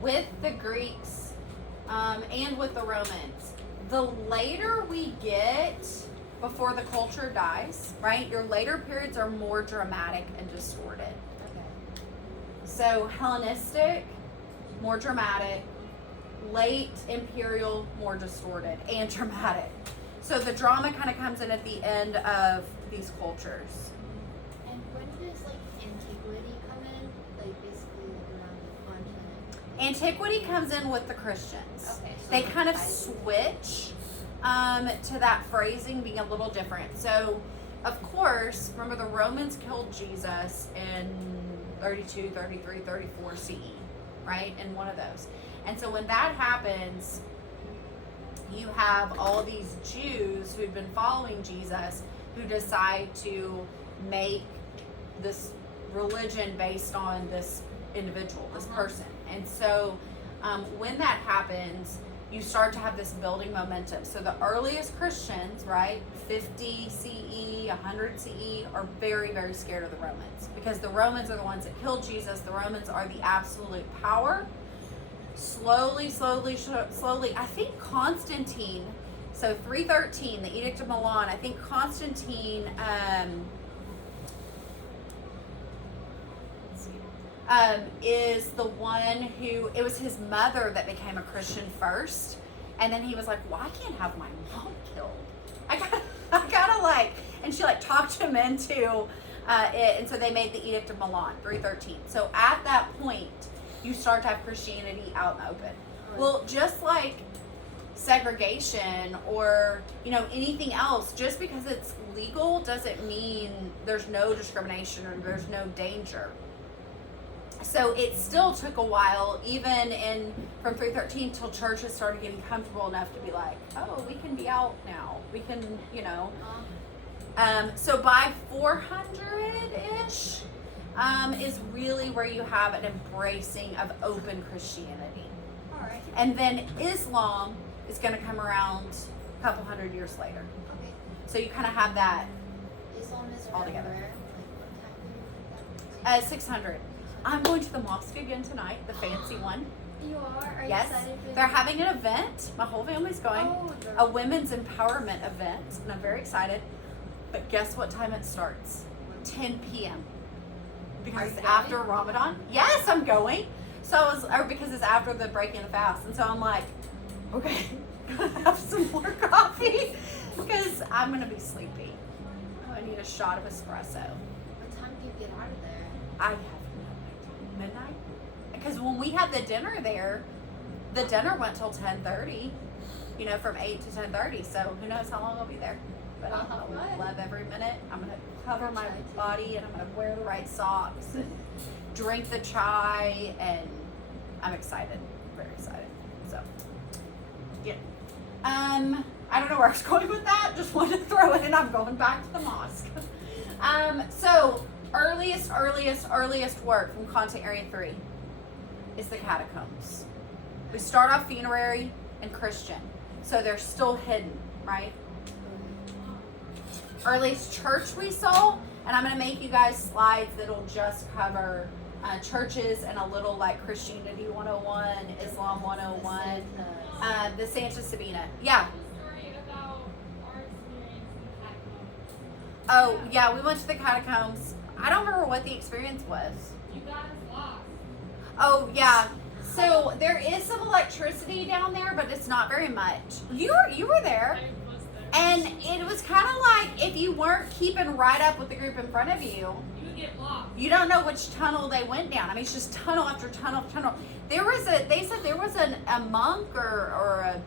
with the Greeks and with the Romans, the later we get before the culture dies, right? Your later periods are more dramatic and distorted. Okay. So Hellenistic, more dramatic. Late imperial, more distorted and dramatic. So the drama kind of comes in at the end of these cultures. And when does like antiquity come in? Like basically like around the continent. Antiquity comes in with the Christians. Okay. So They like kind of by- switch to that phrasing being a little different. So, of course, remember the Romans killed Jesus in 32, 33, 34 CE, right? In one of those. And so when that happens, you have all these Jews who've been following Jesus who decide to make this religion based on this individual, this person. And so when that happens, you start to have this building momentum. So the earliest Christians, right, 50 CE, 100 CE, are very, very scared of the Romans because the Romans are the ones that killed Jesus. The Romans are the absolute power. Slowly, I think Constantine, so 313, the Edict of Milan, I think Constantine is the one who, it was his mother that became a Christian first, and then he was like, well, I can't have my mom killed. I gotta like, and she like talked him into it, and so they made the Edict of Milan, 313. So at that point, you start to have Christianity out in the open. Well, just like segregation or, anything else, just because it's legal doesn't mean there's no discrimination or there's no danger. So it still took a while, even from 313 till churches started getting comfortable enough to be like, oh, we can be out now. We can, so by 400-ish, is really where you have an embracing of open Christianity. All right. And then Islam is going to come around a couple hundred years later. Okay. So you kind of have that Islam is all around together. where? Like what time do you think that was? 600. I'm going to the mosque again tonight, the fancy one. You are? Are you Yes, excited for they're having an event. My whole family's going. Oh, A women's empowerment event, and I'm very excited. But guess what time it starts? 10 p.m. Are Because you it's after going? Ramadan. Yes, I'm going. Or because it's after the breaking of the fast, and so I'm like, okay, gonna have some more coffee because I'm gonna be sleepy. I need a shot of espresso. What time do you get out of there? I have no idea. Midnight? Because when we had the dinner there, the dinner went till 10:30. From 8 to 10:30. So who knows how long I'll be there? But I'm Fun. gonna love every minute. I'm gonna cover my body and I'm gonna wear the right socks and drink the chai, and I'm excited, very excited. So yeah. I don't know where I was going with that. Just wanted to throw it in. I'm going back to the mosque. So earliest work from Continent Area 3 is the catacombs. We start off funerary and Christian, so they're still hidden, right? Earliest church we saw, and I'm going to make you guys slides that'll just cover churches and a little like Christianity 101, Islam 101, the Santa Sabina. Yeah. Story about our experience in the catacombs. Oh, yeah, we went to the catacombs. I don't remember what the experience was. You got us lost. Oh, yeah. So there is some electricity down there, but it's not very much. You were there. I was And it was kind of like if you weren't keeping right up with the group in front of you, You would get lost. you don't know which tunnel they went down. I mean, it's just tunnel after tunnel after tunnel. They said there was a monk or a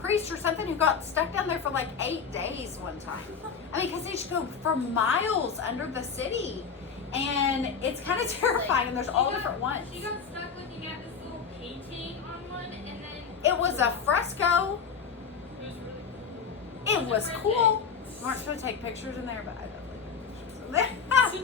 priest or something who got stuck down there for like 8 days one time. I mean, because they just go for miles under the city. And it's kind of terrifying, and there's all different ones. She got stuck looking at this little painting on one, and then It was a fresco. it was really cool. It was cool. We weren't supposed to take pictures in there, but I definitely took pictures in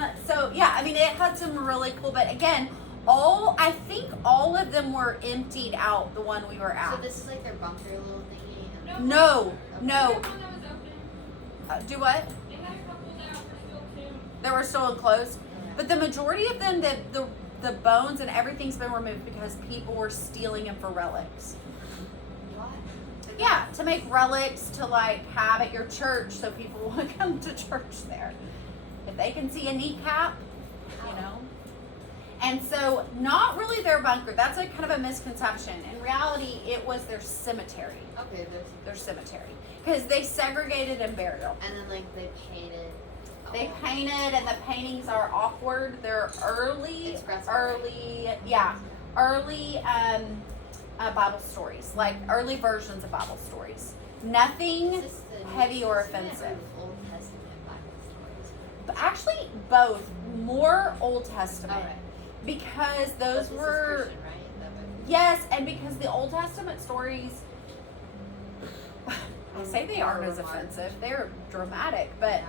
there. So yeah, I mean, it had some really cool, but again, I think all of them were emptied out, the one we were So at. this is like their bunker little thingy. No, They no. had one that was open. Do what? They had a couple that were still too. They were still enclosed. But the majority of them, the bones and everything's been removed because people were stealing them for relics. What? Yeah, to make relics to like have at your church so people will come to church there. If they can see a kneecap, you know. And so, not really their bunker. That's like kind of a misconception. In reality, it was their cemetery. Okay, there's. Their cemetery. Because they segregated and burial. And then like they painted. They painted, and the paintings are awkward. They're early Bible stories, like early versions of Bible stories. Nothing Is this the New heavy or Testament offensive. Old Testament Bible stories. But actually, both. More Old Testament. Alright. Because But those this is were. Christian, right? That would- Yes, and because the Old Testament stories, I say they aren't as offensive. They're dramatic, but Yeah.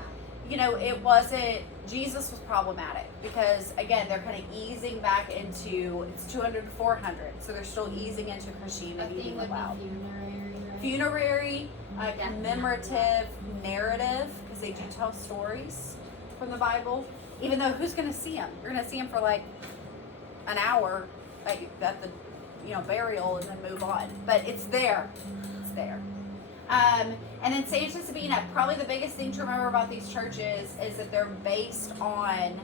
you know, it wasn't. Jesus was problematic because again, they're kind of easing back into it's 200 to 400, so they're still easing into A Christianity theme being would allowed. be funerary, right? Funerary, Yeah. commemorative, narrative, because they do tell stories from the Bible. Even though who's going to see them? You're going to see them for like an hour, like at the burial, and then move on. But it's there. It's there. And then Santa Sabina, probably the biggest thing to remember about these churches is that they're based on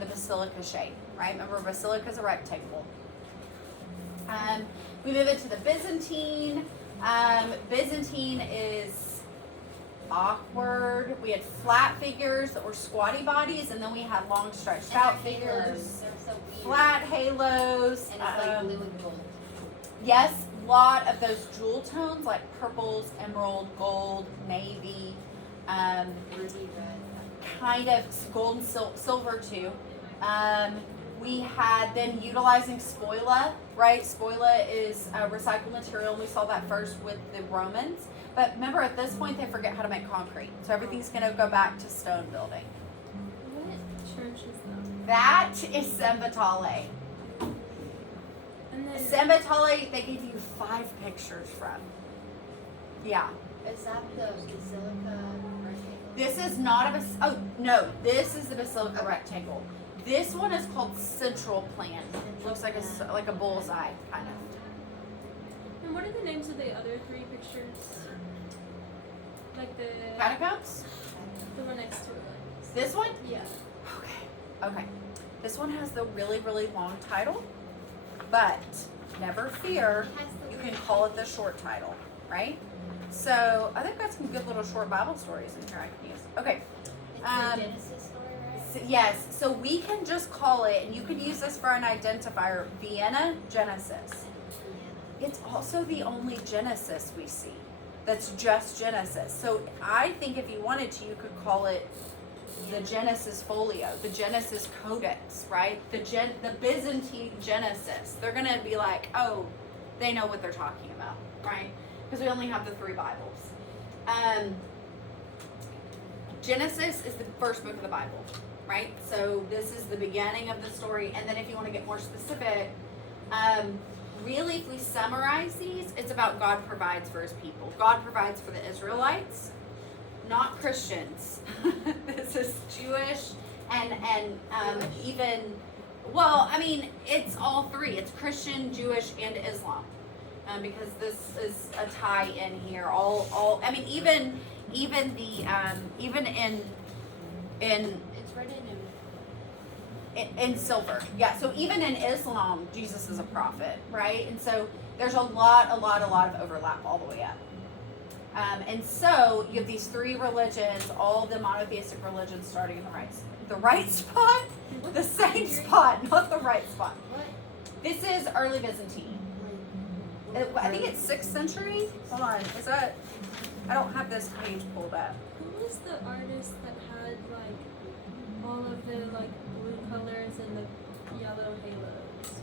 the basilica shape, right? Remember, a basilica is a rectangle. We move into the Byzantine. Byzantine is awkward. We had flat figures that were squatty bodies, and then we had long stretched And out their halos, figures. they're so weird. Flat halos. And it's like blue and gold. Yes, a lot of those jewel tones like purples, emerald, gold, navy, Ruby red. kind of gold and silver too. We had them utilizing spoila, right? Spoila is recycled material, and we saw that first with the Romans. But remember, at this point, they forget how to make concrete, so everything's going to go back to stone building. What church is that? That is San Vitale. And then San Vitale, they give you 5 pictures from. Yeah. Is that the basilica rectangle? This is not oh no, this is the basilica rectangle. This one is called central plan. Looks like a bullseye kind of. and what are the names of the other 3 pictures? Like the Catacombs? one next to it. This one? Yeah. Okay. This one has the really, really long title, but never fear, It has the you weird- can call it the short title, right? So I think got some good little short Bible stories in here I can use. Okay. It's Um, the Genesis story, right? So, yes, so we can just call it, and you can use this for an identifier, Vienna Genesis. It's also the only Genesis we see that's just Genesis. So I think if you wanted to, you could call it the Genesis Folio, the Genesis Codex, right? The Byzantine Genesis. They're gonna be like, oh, they know what they're talking about, right? Because we only have the 3 Bibles. Genesis is the first book of the Bible, right? So this is the beginning of the story. And then if you want to get more specific, really, if we summarize these, it's about God provides for his people. God provides for the Israelites, not Christians. This is Jewish and even, well, I mean, it's all 3. It's Christian, Jewish, and Islam. Because this is a tie in here. I mean, even in It's written in silver. Yeah, so even in Islam, Jesus is a prophet, right? And so there's a lot of overlap all the way up. And so you have these three religions, all the monotheistic religions starting in the right spot, the same spot, not the right spot. What? This is early Byzantine. I think it's 6th century. Hold on, is that? I don't have this page pulled up. Who was the artist that had like all of the like blue colors and the yellow halos?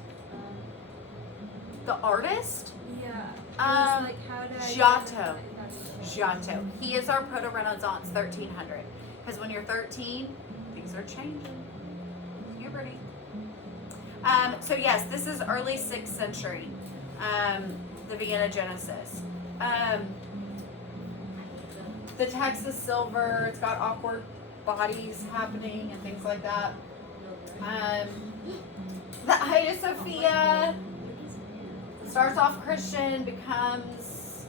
The artist, Yeah. It Um, was like how to Giotto. identify- Giotto. He is our proto-Renaissance 1300. Because when you're 13, things are changing. Puberty. So yes, this is early 6th century. The Vienna Genesis. The text is silver. It's got awkward bodies happening and things like that. The Hagia Sophia starts off Christian, becomes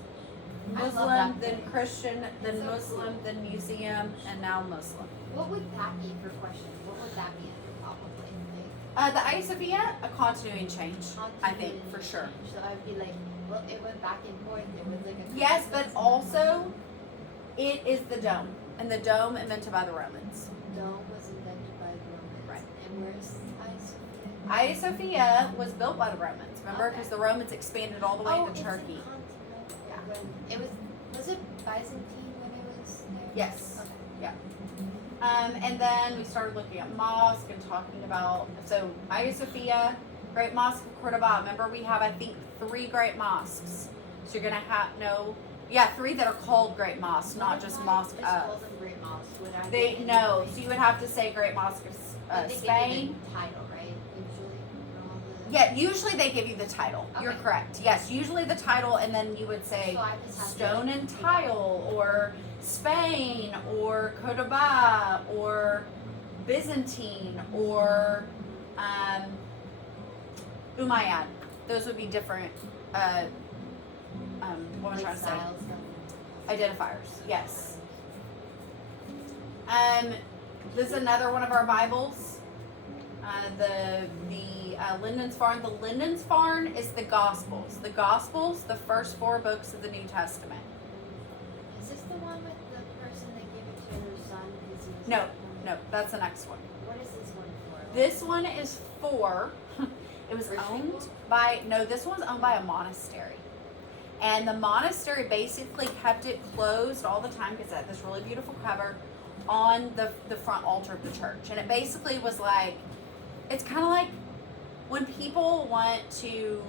I love Muslim, that then thing. Christian, then So Muslim, then museum, and now Muslim. What would that be for question? What would that be probably? The Hagia Sophia, a continuing change, I think, for sure. So I'd be like, well, it went back and forth. It was like a Yes, but also, it is the dome, and the dome invented by the Romans. dome was invented by the Romans. Right. And where's Hagia Sophia? Hagia Sophia was built by the Romans, remember? Okay. Because the Romans expanded all the way to it's Turkey. in Constantinople. When it was it Byzantine when it was there? Yes. Okay. And then we started looking at mosque and talking about, so Hagia Sophia, Great Mosque of Cordoba. Remember, we have, I think, 3 great mosques. So you're going to have, 3 that are called great mosques, not What just if I mosque just of. call them Great Mosques? Would I They, get no, anything? so you would have to say Great Mosque of But they give you Spain. the title, right? Usually. for all the- Yeah, usually they give you the title. You're Okay. correct. Yes, usually the title, and then you would say So I just have to, Stone and Tile, or Spain, or Cordoba, or Byzantine, or Umayyad. Those would be different. What am I trying to say? style stuff. Identifiers. Yes. This is another one of our Bibles. The Lindensfarn. The Lindensfarn is the Gospels. The Gospels, the first 4 books of the New Testament. Is this the one with the person that gave it to their son because he was No, no, that's the next one. What is this one for? This one is for. It was Rich owned people? by. No, this one's owned by a monastery, and the monastery basically kept it closed all the time because it had this really beautiful cover on the front altar of the church, and it basically was like, it's kind of like when people want to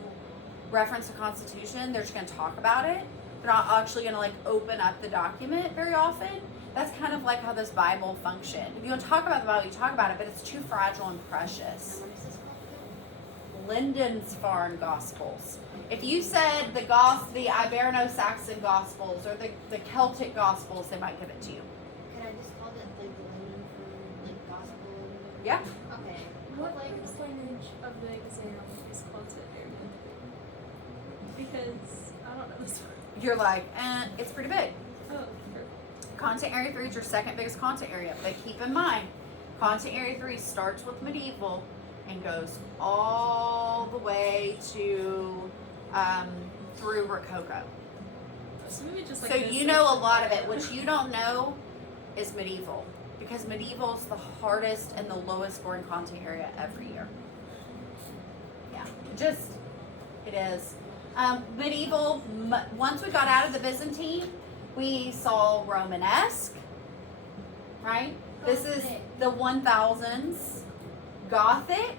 reference the Constitution, they're just going to talk about it. They're not actually going to like open up the document very often. That's kind of like how this Bible functioned. If you want to talk about the Bible, you talk about it, but it's too fragile and precious. And what is this called? Lindensfarne Gospels. If you said the Iberno-Saxon Gospels or the Celtic Gospels, they might give it to you. Can I just call it like the Linden for like gospel? Yeah. Okay. What Like percentage of the exam is content area? Because I don't know this one. You're like, it's pretty big. Oh, perfect. Content Area 3 is your second biggest content area. But keep in mind, Content Area 3 starts with medieval and goes all the way to through Rococo. So maybe just like So this you know a section. lot of it. What you don't know is medieval. Because medieval is the hardest and the lowest scoring content area every year. Yeah, it is. Medieval, once we got out of the Byzantine, we saw Romanesque, right? This is the 1000s. Gothic,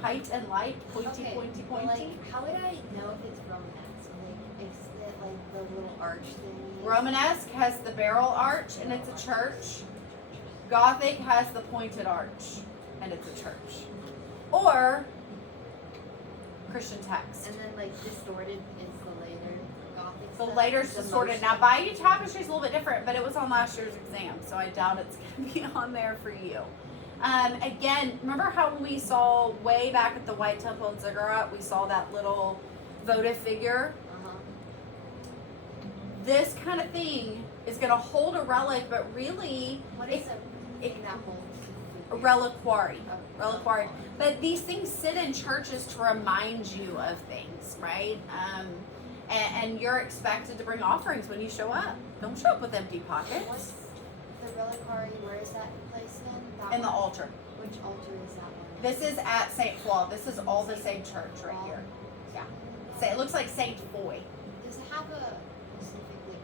height and light, pointy, okay, pointy, but, pointy. like, how would I know if it's Romanesque? Like, is it like the little arch thing? Romanesque has the barrel arch and it's a church. Gothic has the pointed arch and it's a church. Or Christian text. And then like distorted is the later Gothic The stuff? later's The distorted. most- Now, Bayeux Tapestry is a little bit different, but it was on last year's exam, so I doubt it's going to be on there for you. Again, remember how we saw way back at the White Temple in Ziggurat, we saw that little votive figure? Uh-huh. This kind of thing is going to hold a relic, but really What is It- a it- thing that holds? a reliquary. Okay. Reliquary. But these things sit in churches to remind you of things, right? and you're expected to bring offerings when you show up. Don't show up with empty pockets. What's the reliquary? Where is that placed in? That In the one? altar. Which altar is that one? This is at St. Flaw. This is all the same church right here. Yeah. So it looks like St. Foy. Does it have a specific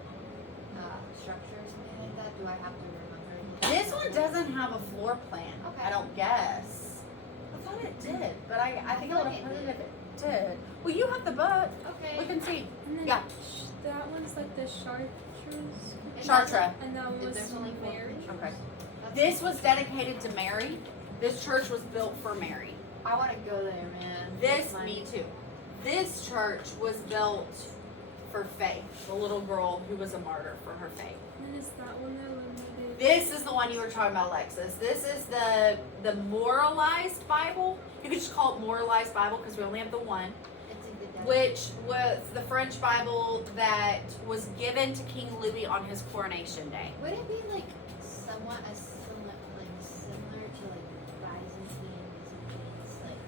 structure or something like that? Do I have to remember? This one doesn't have a floor plan. Okay. I don't guess. I thought it did, but I think I would have heard if it did. Well, you have the book. Okay. Look and see. And then Yeah. that one's like the chartreuse. And Chartres. that's And that one was There's only four Mary. pictures. Okay. That's This was dedicated to Mary. This church was built for Mary. I want to go there, man. This, My- me too. This church was built for Faith, the little girl who was a martyr for her faith. And then is that one that limited? This is the one you were talking about, Alexis. This is the moralized Bible. You could just call it moralized Bible because we only have the one, It's a good day. which was the French Bible that was given to King Louis on his coronation day. Would it be like somewhat similar to like Byzantine like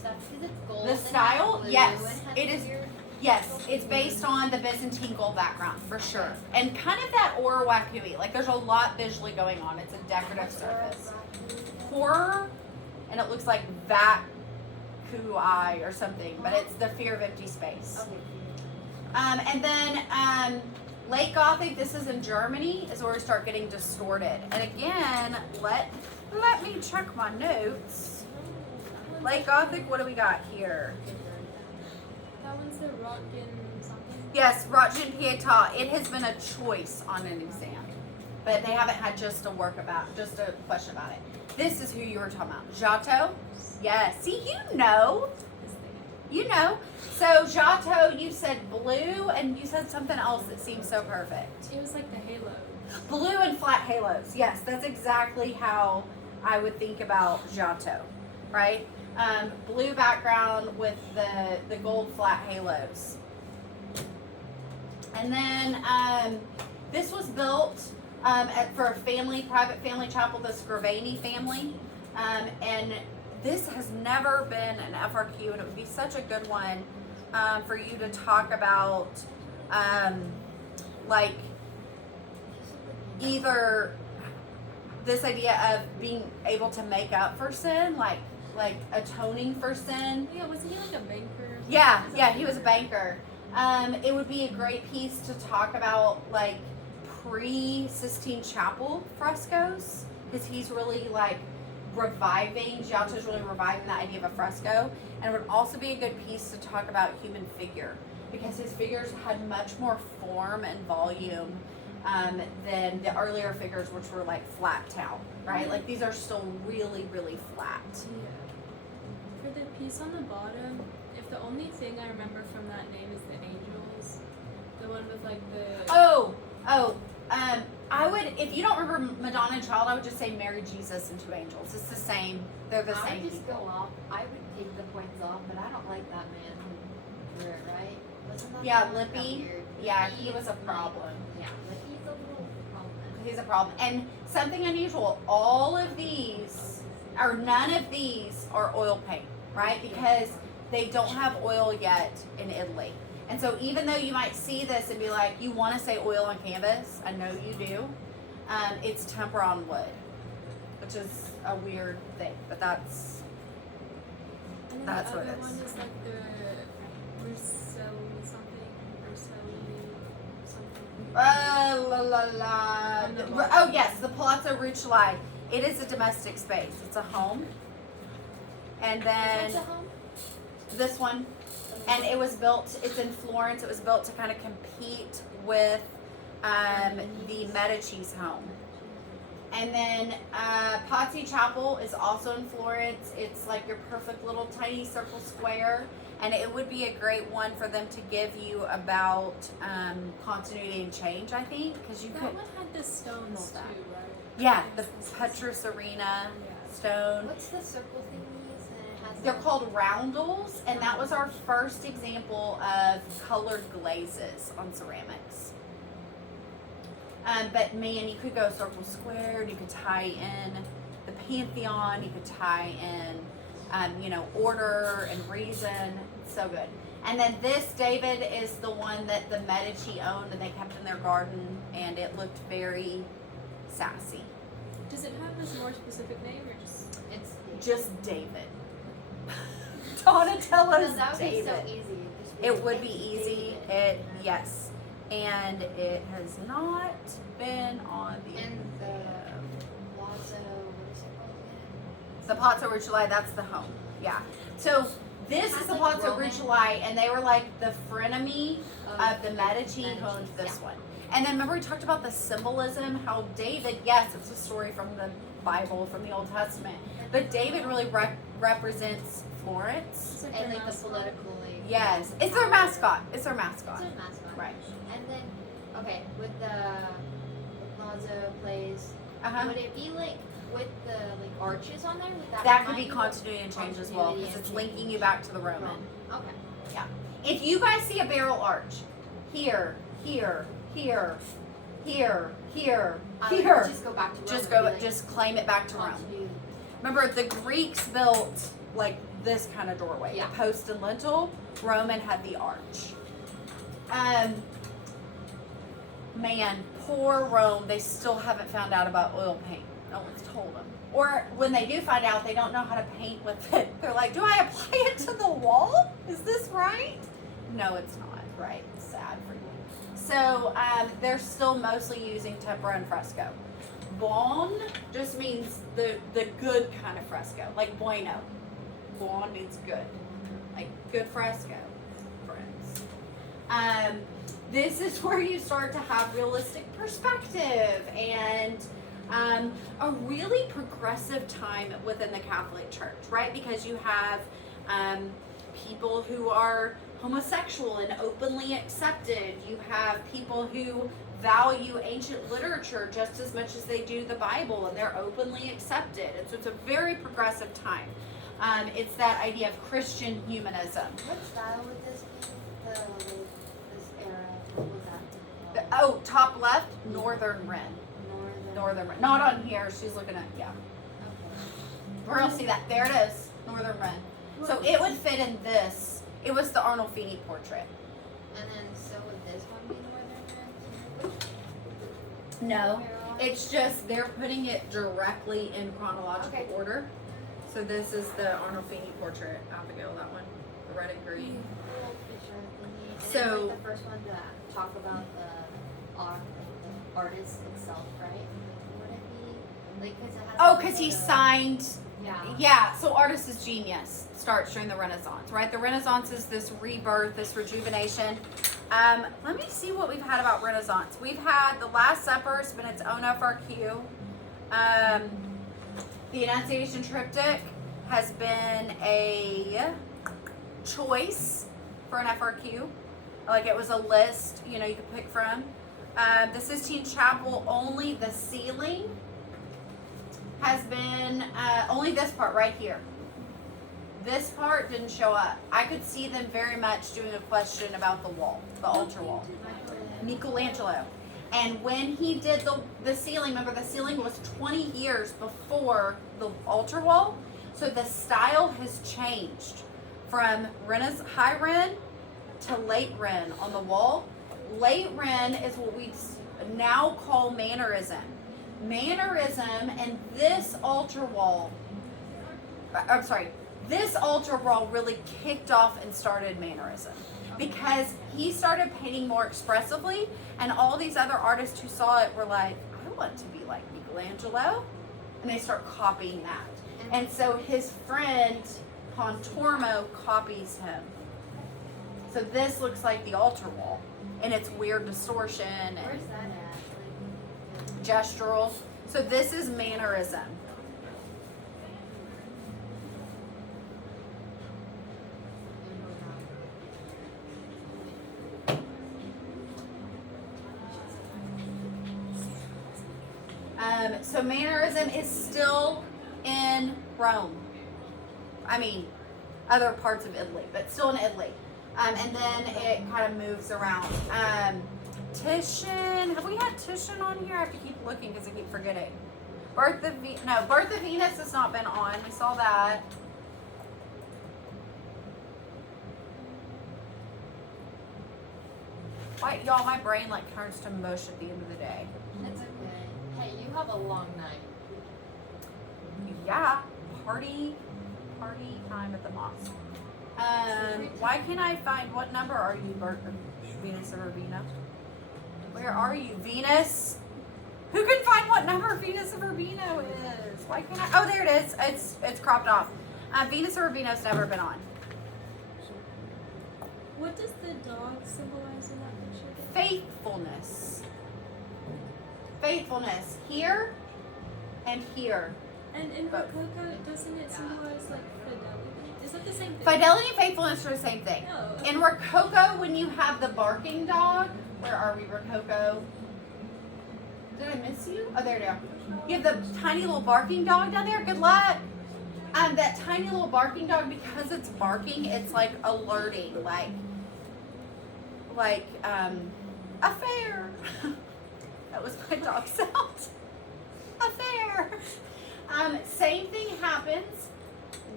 stuff? Because it's gold. The and has style? blue Yes, and has it is. weird- Yes, it's based on the Byzantine gold background for sure, and kind of that Orawakui. Like there's a lot visually going on. It's a decorative surface. Horror, and it looks like Vakui or something, but it's the fear of empty space. Okay. And then Late Gothic. This is in Germany. Is where we start getting distorted. And again, let me check my notes. Late Gothic. What do we got here? That one's the rock and something. Yes, Rotten Pietà. It has been a choice on an exam, but they haven't had just a question about it. This is who you were talking about, Giotto. Yes, see, you know. So Giotto, you said blue, and you said something else that seems so perfect. It was like the halo. Blue and flat halos. Yes, that's exactly how I would think about Giotto, right? Blue background with the gold flat halos. And then this was built for a private family chapel, the Scrivani family. And this has never been an FRQ, and it would be such a good one for you to talk about, like either this idea of being able to make up for sin, like atoning for sin. Yeah, wasn't he like a banker? Yeah, he was a banker. It would be a great piece to talk about like pre-Sistine Chapel frescoes, because he's really like Giotto's really reviving the idea of a fresco. And it would also be a good piece to talk about human figure, because his figures had much more form and volume than the earlier figures, which were like flat out, right? Like these are still really, really flat. Yeah. For the piece on the bottom, if the only thing I remember from that name is the angels, the one with like the I would, if you don't remember Madonna and Child, I would just say Mary, Jesus, and two angels. It's the same. They're the I same would just people. go off. I would take the points off, but I don't like that man who drew it, right? Wasn't that Yeah, the one that Lippy. weird? Yeah, Lippy he was a is problem. Yeah, Lippy's a little problem. He's a problem. And something unusual, all of these, or none of these are oil paint, right? Because they don't have oil yet in Italy. And so even though you might see this and be like, you want to say oil on canvas, I know you do, it's tempera on wood, which is a weird thing, but that's And then That's the what other it is. one is like the Marcelli something. la la la. On the bottom. Oh yes, the Palazzo Rucellai. It is a domestic space. It's a home. And then Is that the home? this one, and it was built. It's in Florence. It was built to kind of compete with the Medici's home. And then Pazzi Chapel is also in Florence. It's like your perfect little tiny circle square, and it would be a great one for them to give you about continuity and change, I think, because you That could. one had the stones that. too, right? Yeah, the Petrus Arena Yeah. stone. What's the circle thingies? And it has They're like- called roundels, and that was our first example of colored glazes on ceramics. But man, you could go circle squared, you could tie in the Pantheon, you could tie in, order and reason. It's so good. And then this David is the one that the Medici owned and they kept in their garden, and it looked very sassy. Does it have this more specific name or just? It's Just David. Donatello's that would be David. so easy. Just be It like, would be "Thank you, easy. David." Yes. And it has not been on the And the Plaza, what is it called again? The Palazzo Rucellai, that's the home. Yeah. So this is the Like Palazzo Roman. Rucellai, and they were like the frenemy of the Medici who owned this yeah. one. And then remember we talked about the symbolism, how David, yes, it's a story from the Bible, from the Old Testament, but David really represents Florence. It's like And their like the mascot. political like. Yes, it's their mascot. It's their It's mascot. their mascot. Right. And then, okay, with the Plaza Place, Uh-huh. would it be like with the like arches on there? Would That could be remind you of continuity and change as well, continuity because it's and linking change? you back to the Roman. Rome. Okay. If you guys see a barrel arch, here, here, here, here, here, I would here, just go back to Rome. just and go, be like, just claim it back to Rome. continuity. Remember, the Greeks built like this kind of doorway, Yeah. the post and lintel. Roman had the arch. Man, poor Rome. They still haven't found out about oil paint. No one's told them. Or when they do find out, they don't know how to paint with it. They're like, do I apply it to the wall? Is this right? No, it's not right. It's sad for you. So they're still mostly using tempera and fresco. Buon just means the good kind of fresco, like bueno. Buon means good, like good fresco, friends. This is where you start to have realistic perspective and a really progressive time within the Catholic Church, right? Because you have people who are homosexual and openly accepted. You have people who value ancient literature just as much as they do the Bible, and they're openly accepted. And so it's a very progressive time. It's that idea of Christian humanism. What style would this be? This era. What was that? Oh, top left, Northern Wren. Northern. Northern Wren. Not on here. She's looking at, yeah. Okay. We're going to see that. There it is. Northern Wren. So it would fit in this. It was the Arnolfini portrait. And then so would this one be Northern Wren? No. It's just they're putting it directly in chronological Okay. order. So this is the Arnolfini portrait. Abigail, that one. The red and green. Cool picture thingy. And So- then like the first one to talk about the art, the artist itself, right? Would it be like because it has? Oh, like, because he the- signed. Yeah. Yeah, so artist is genius starts during the Renaissance, right? The Renaissance is this rebirth, this rejuvenation. Let me see what we've had about Renaissance. We've had the Last Supper, it's been its own FRQ. The Annunciation Triptych has been a choice for an FRQ. Like it was a list, you know, you could pick from. The Sistine Chapel, only the ceiling has been only this part right here. This part didn't show up. I could see them very much doing a question about the wall, the altar wall. Michelangelo. And when he did the ceiling, remember the ceiling was 20 years before the altar wall. So the style has changed from High Ren to Late Ren on the wall. Late Ren is what we now call Mannerism. Mannerism and this altar wall, this altar wall really kicked off and started Mannerism because he started painting more expressively, and all these other artists who saw it were like, I want to be like Michelangelo, and they start copying that. And so his friend Pontormo copies him. So this looks like the altar wall, and it's weird distortion and Where's that at? Like, gestural. So this is Mannerism. So Mannerism is still in Rome. I mean, other parts of Italy, but still in Italy. And then it kind of moves around. Titian, have we had Titian on here? I have to keep looking because I keep forgetting. Birth of Venus has not been on. We saw that. Why, y'all, my brain like turns to mush at the end of the day. It's okay. Hey, you have a long night. Yeah, party time at the mosque. Why can't I find, what number are you, Venus or Urbina? Where are you, Venus? Who can find what number Venus of Urbino is? Why can't I? Oh, there it is. It's cropped off. Venus of Urbino's never been on. What does the dog symbolize in that picture? Faithfulness. Faithfulness. Here and here. And in Both. Rococo, doesn't it symbolize like fidelity? Is that the same thing? Fidelity and faithfulness are the same thing. No. In Rococo, when you have the barking dog, where are we, Rococo? Did I miss you? Oh, there you are. You have the tiny little barking dog down there. Good luck. That tiny little barking dog, because it's barking, it's like alerting, a fair. That was my dog sound. A fair. Same thing happens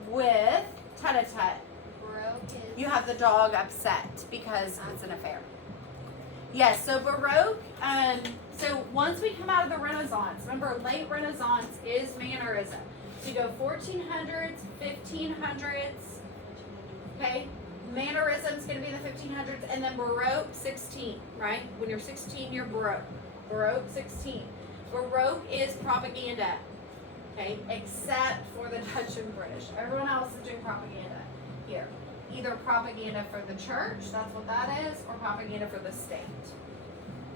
with tut-a-tut. Baroque is. You have the dog upset because it's an affair. Yes, so Baroque, so once we come out of the Renaissance, remember late Renaissance is mannerism. So you go 1400s, 1500s, okay? Mannerism's gonna be the 1500s, and then Baroque 16, right? When you're 16, you're Baroque. Baroque 16. Baroque is propaganda, okay? Except for the Dutch and British. Everyone else is doing propaganda here. Either propaganda for the church, that's what that is, or propaganda for the state.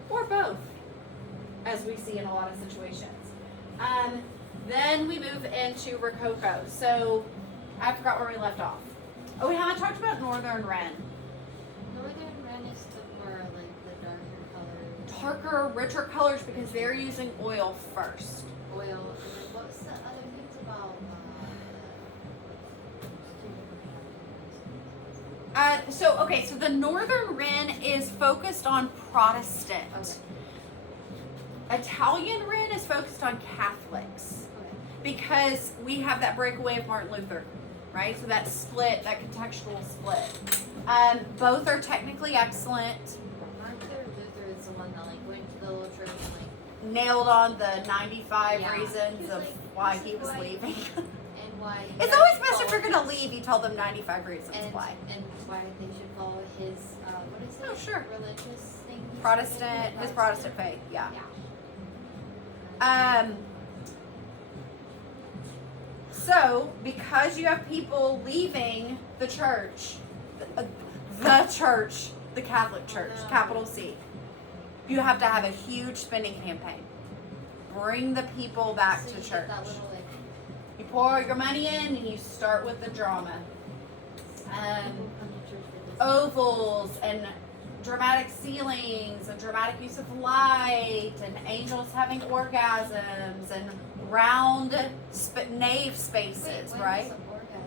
Or both, as we see in a lot of situations. Then we move into Rococo. So, I forgot where we left off. Oh, we haven't talked about Northern Wren. Northern Ren is for like the darker colors. Darker, richer colors because they're using oil first. Oil. And then what's the other things about? So the Northern Wren is focused on Protestant. Okay. Italian Wren is focused on Catholics Okay. because we have that breakaway of Martin Luther, right? So that split, that contextual split. Both are technically excellent. Martin Luther is the one that like went to the little church and like Nailed on the 95 Yeah. reasons He's of like, why this he is was why- leaving. and why. It's they always should best if you're follow gonna his- leave, you tell them 95 reasons and why. and why they should follow his what is it? Oh, sure. Religious thing. he's Protestant, doing? his Protestant faith, yeah. Yeah. So, because you have people leaving the church, the Catholic Church, No. capital C, you have to have a huge spending campaign. Bring the people back So to you church. get that little like You pour your money in and you start with the drama. people come to church with this. Ovals and dramatic ceilings and dramatic use of light and angels having orgasms and round nave spaces, Wait, when right? was the orgasm?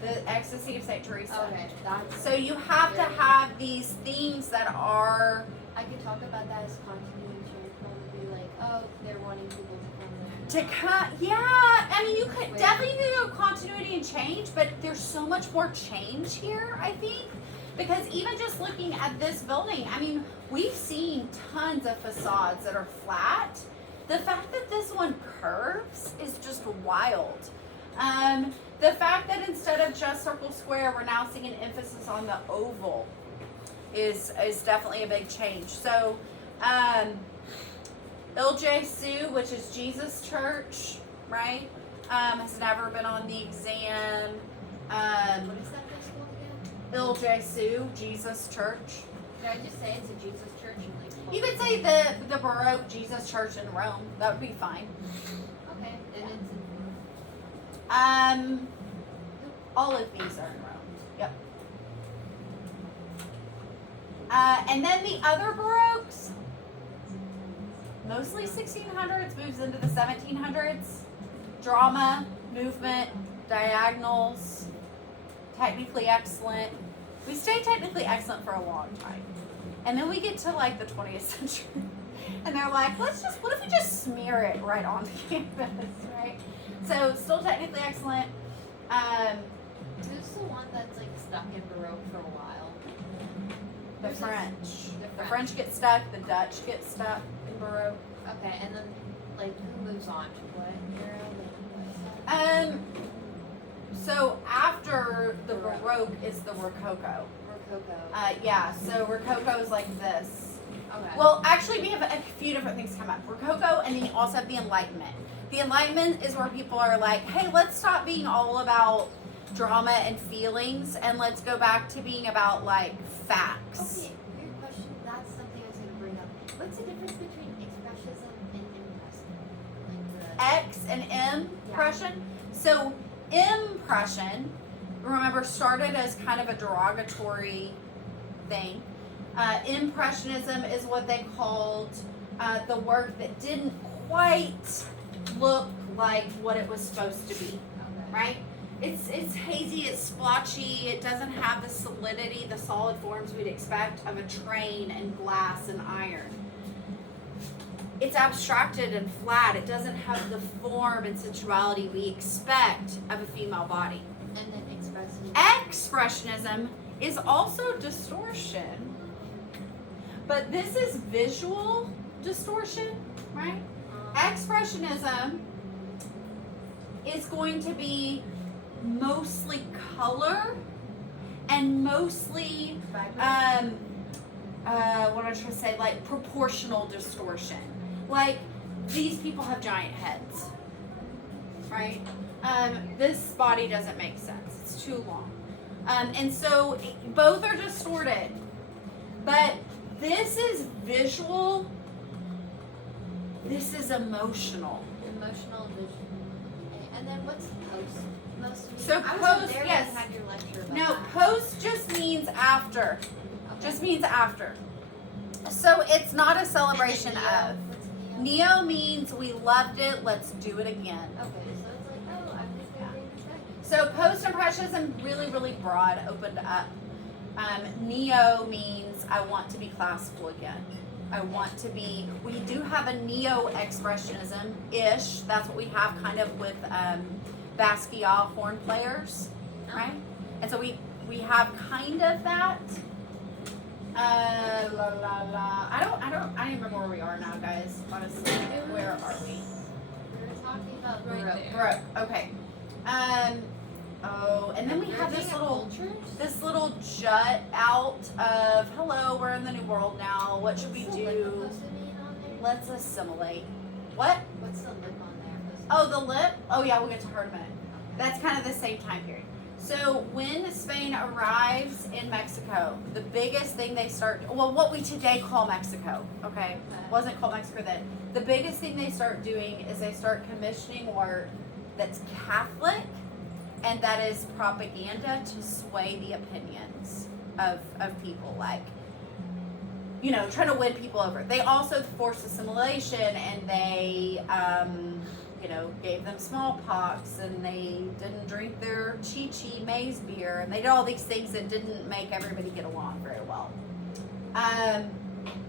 What was The ecstasy of St. Teresa. that? Okay, that's. So you have to have these things that are I could talk about that as continuity church. Probably be like, oh, they're wanting people to come there. to cut. Yeah, I mean, you could Wait. definitely do continuity and change, but there's so much more change here, I think. Because even just looking at this building, I mean, we've seen tons of facades that are flat. The fact that this one curves is just wild. The fact that instead of just circle square, we're now seeing an emphasis on the oval is definitely a big change. So, LJSU, which is Jesus Church, right, has never been on the exam. What is that high school again? LJSU, Jesus Church. Did I just say it's a Jesus church and like? You could say the Baroque Jesus Church in Rome. That would be fine. Okay, and it's. All of these are in Rome. Yep. And then the other Baroques, mostly 1600s, moves into the 1700s. Drama, movement, diagonals, technically excellent. We stay technically excellent for a long time. And then we get to like the 20th century. And they're like, what if we just smear it right on the campus, right? So still technically excellent. Who's the one that's like stuck in Baroque for a while? The French. The French. French get stuck, the Dutch get stuck in Baroque. Okay, and then like who moves on to what era? Like, what is that? So after the Baroque is the Rococo. Rococo. Yeah, so Rococo is like this. Okay. Well, actually, we have a few different things come up. Rococo, and then you also have the Enlightenment. The Enlightenment is where people are like, hey, let's stop being all about drama and feelings, and let's go back to being about, like, facts. Okay, weird question. That's something I was going to bring up. What's the difference between expressionism and impressionism? Like X and impression. So, impression, remember, started as kind of a derogatory thing. Impressionism is what they called the work that didn't quite look like what it was supposed to be, okay. right? It's hazy, it's splotchy, it doesn't have the solidity, the solid forms we'd expect of a train and glass and iron. It's abstracted and flat, it doesn't have the form and sensuality we expect of a female body. And then Expressionism is also distortion, but this is visual distortion, right? Expressionism is going to be mostly color and mostly what am I trying to say, like proportional distortion. Like these people have giant heads, right? This body doesn't make sense. It's too long. And so both are distorted, but this is visual. This is emotional. Emotional vision. Okay. And then what's post? Most So I post, wasn't there yes. when you had your lecture about No, that. post just means after. Okay. Just means after. So it's not a celebration And then of. What's neo? Neo means we loved it, let's do it again. Okay, so it's like, oh, I'm just gonna bring this back. So post-impressionism, really, really broad, opened up. Neo means I want to be classical again. I want to be, we do have a neo-expressionism-ish. That's what we have kind of with Basquiat horn players, right? And so we have kind of that. I don't remember where we are now, guys. Honestly, where are we? We were talking about Right Baroque. there. Baroque. Okay. And then we have this little jut out of hello, we're in the new world now. What should we What's the lip do? supposed to mean on there? Let's assimilate. What? What's the lip on there? Oh, the lip? Oh yeah, we'll get to her in a minute. That's kind of the same time period. So when Spain arrives in Mexico, the biggest thing they start, well, what we today call Mexico, okay? Wasn't called Mexico then. The biggest thing they start doing is they start commissioning work that's Catholic and that is propaganda to sway the opinions of people, like, you know, trying to win people over. They also forced assimilation, and they, you know, gave them smallpox, and they didn't drink their chi-chi maize beer, and they did all these things that didn't make everybody get along very well.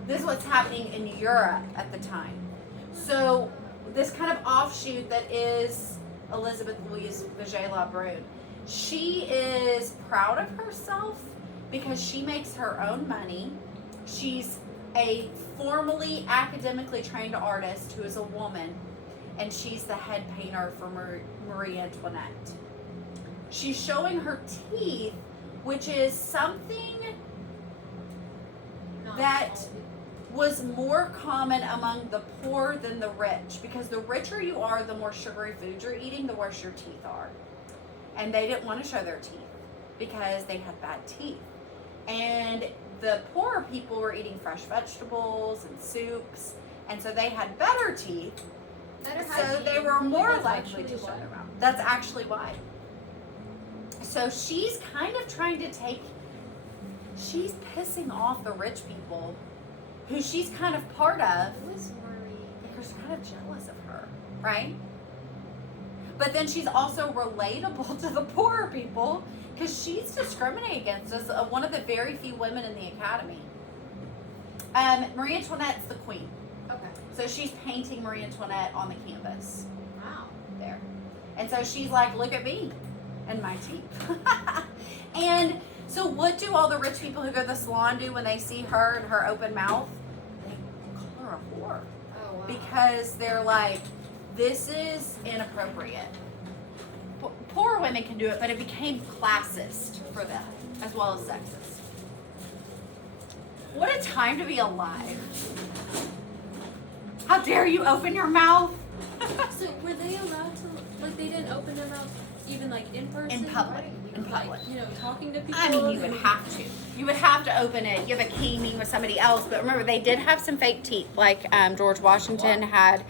This is what's happening in Europe at the time. So this kind of offshoot that is Elizabeth Louise Vigée-Lebrun, she is proud of herself because she makes her own money. She's a formally academically trained artist who is a woman, and she's the head painter for Marie Antoinette. She's showing her teeth, which is something Not that all. was more common among the poor than the rich, because the richer you are, the more sugary food you're eating, the worse your teeth are. And they didn't want to show their teeth because they had bad teeth. And the poorer people were eating fresh vegetables and soups, and so they had better teeth. Better So hygiene. they were more That's likely to actually show why. their mouth. That's actually why. So she's kind of trying to she's pissing off the rich people who she's kind of part of Who is Marie? because they're kind of jealous of her, right? But then she's also relatable to the poorer people because she's discriminated against as one of the very few women in the academy. Marie Antoinette's the queen. Okay. So she's painting Marie Antoinette on the canvas Wow. there. And so she's like, look at me and my teeth. And So what do all the rich people who go to the salon do when they see her and her open mouth? They call her a whore. Oh wow. Because they're like, this is inappropriate. Poor women can do it, but it became classist for them as well as sexist. What a time to be alive. How dare you open your mouth? So were they allowed to, like, they didn't open their mouth even like in person? In public. In Like, public. you know, talking to people? I mean, you would have to. You would have to open it. You have a caning with somebody else. But remember, they did have some fake teeth. Like George Washington had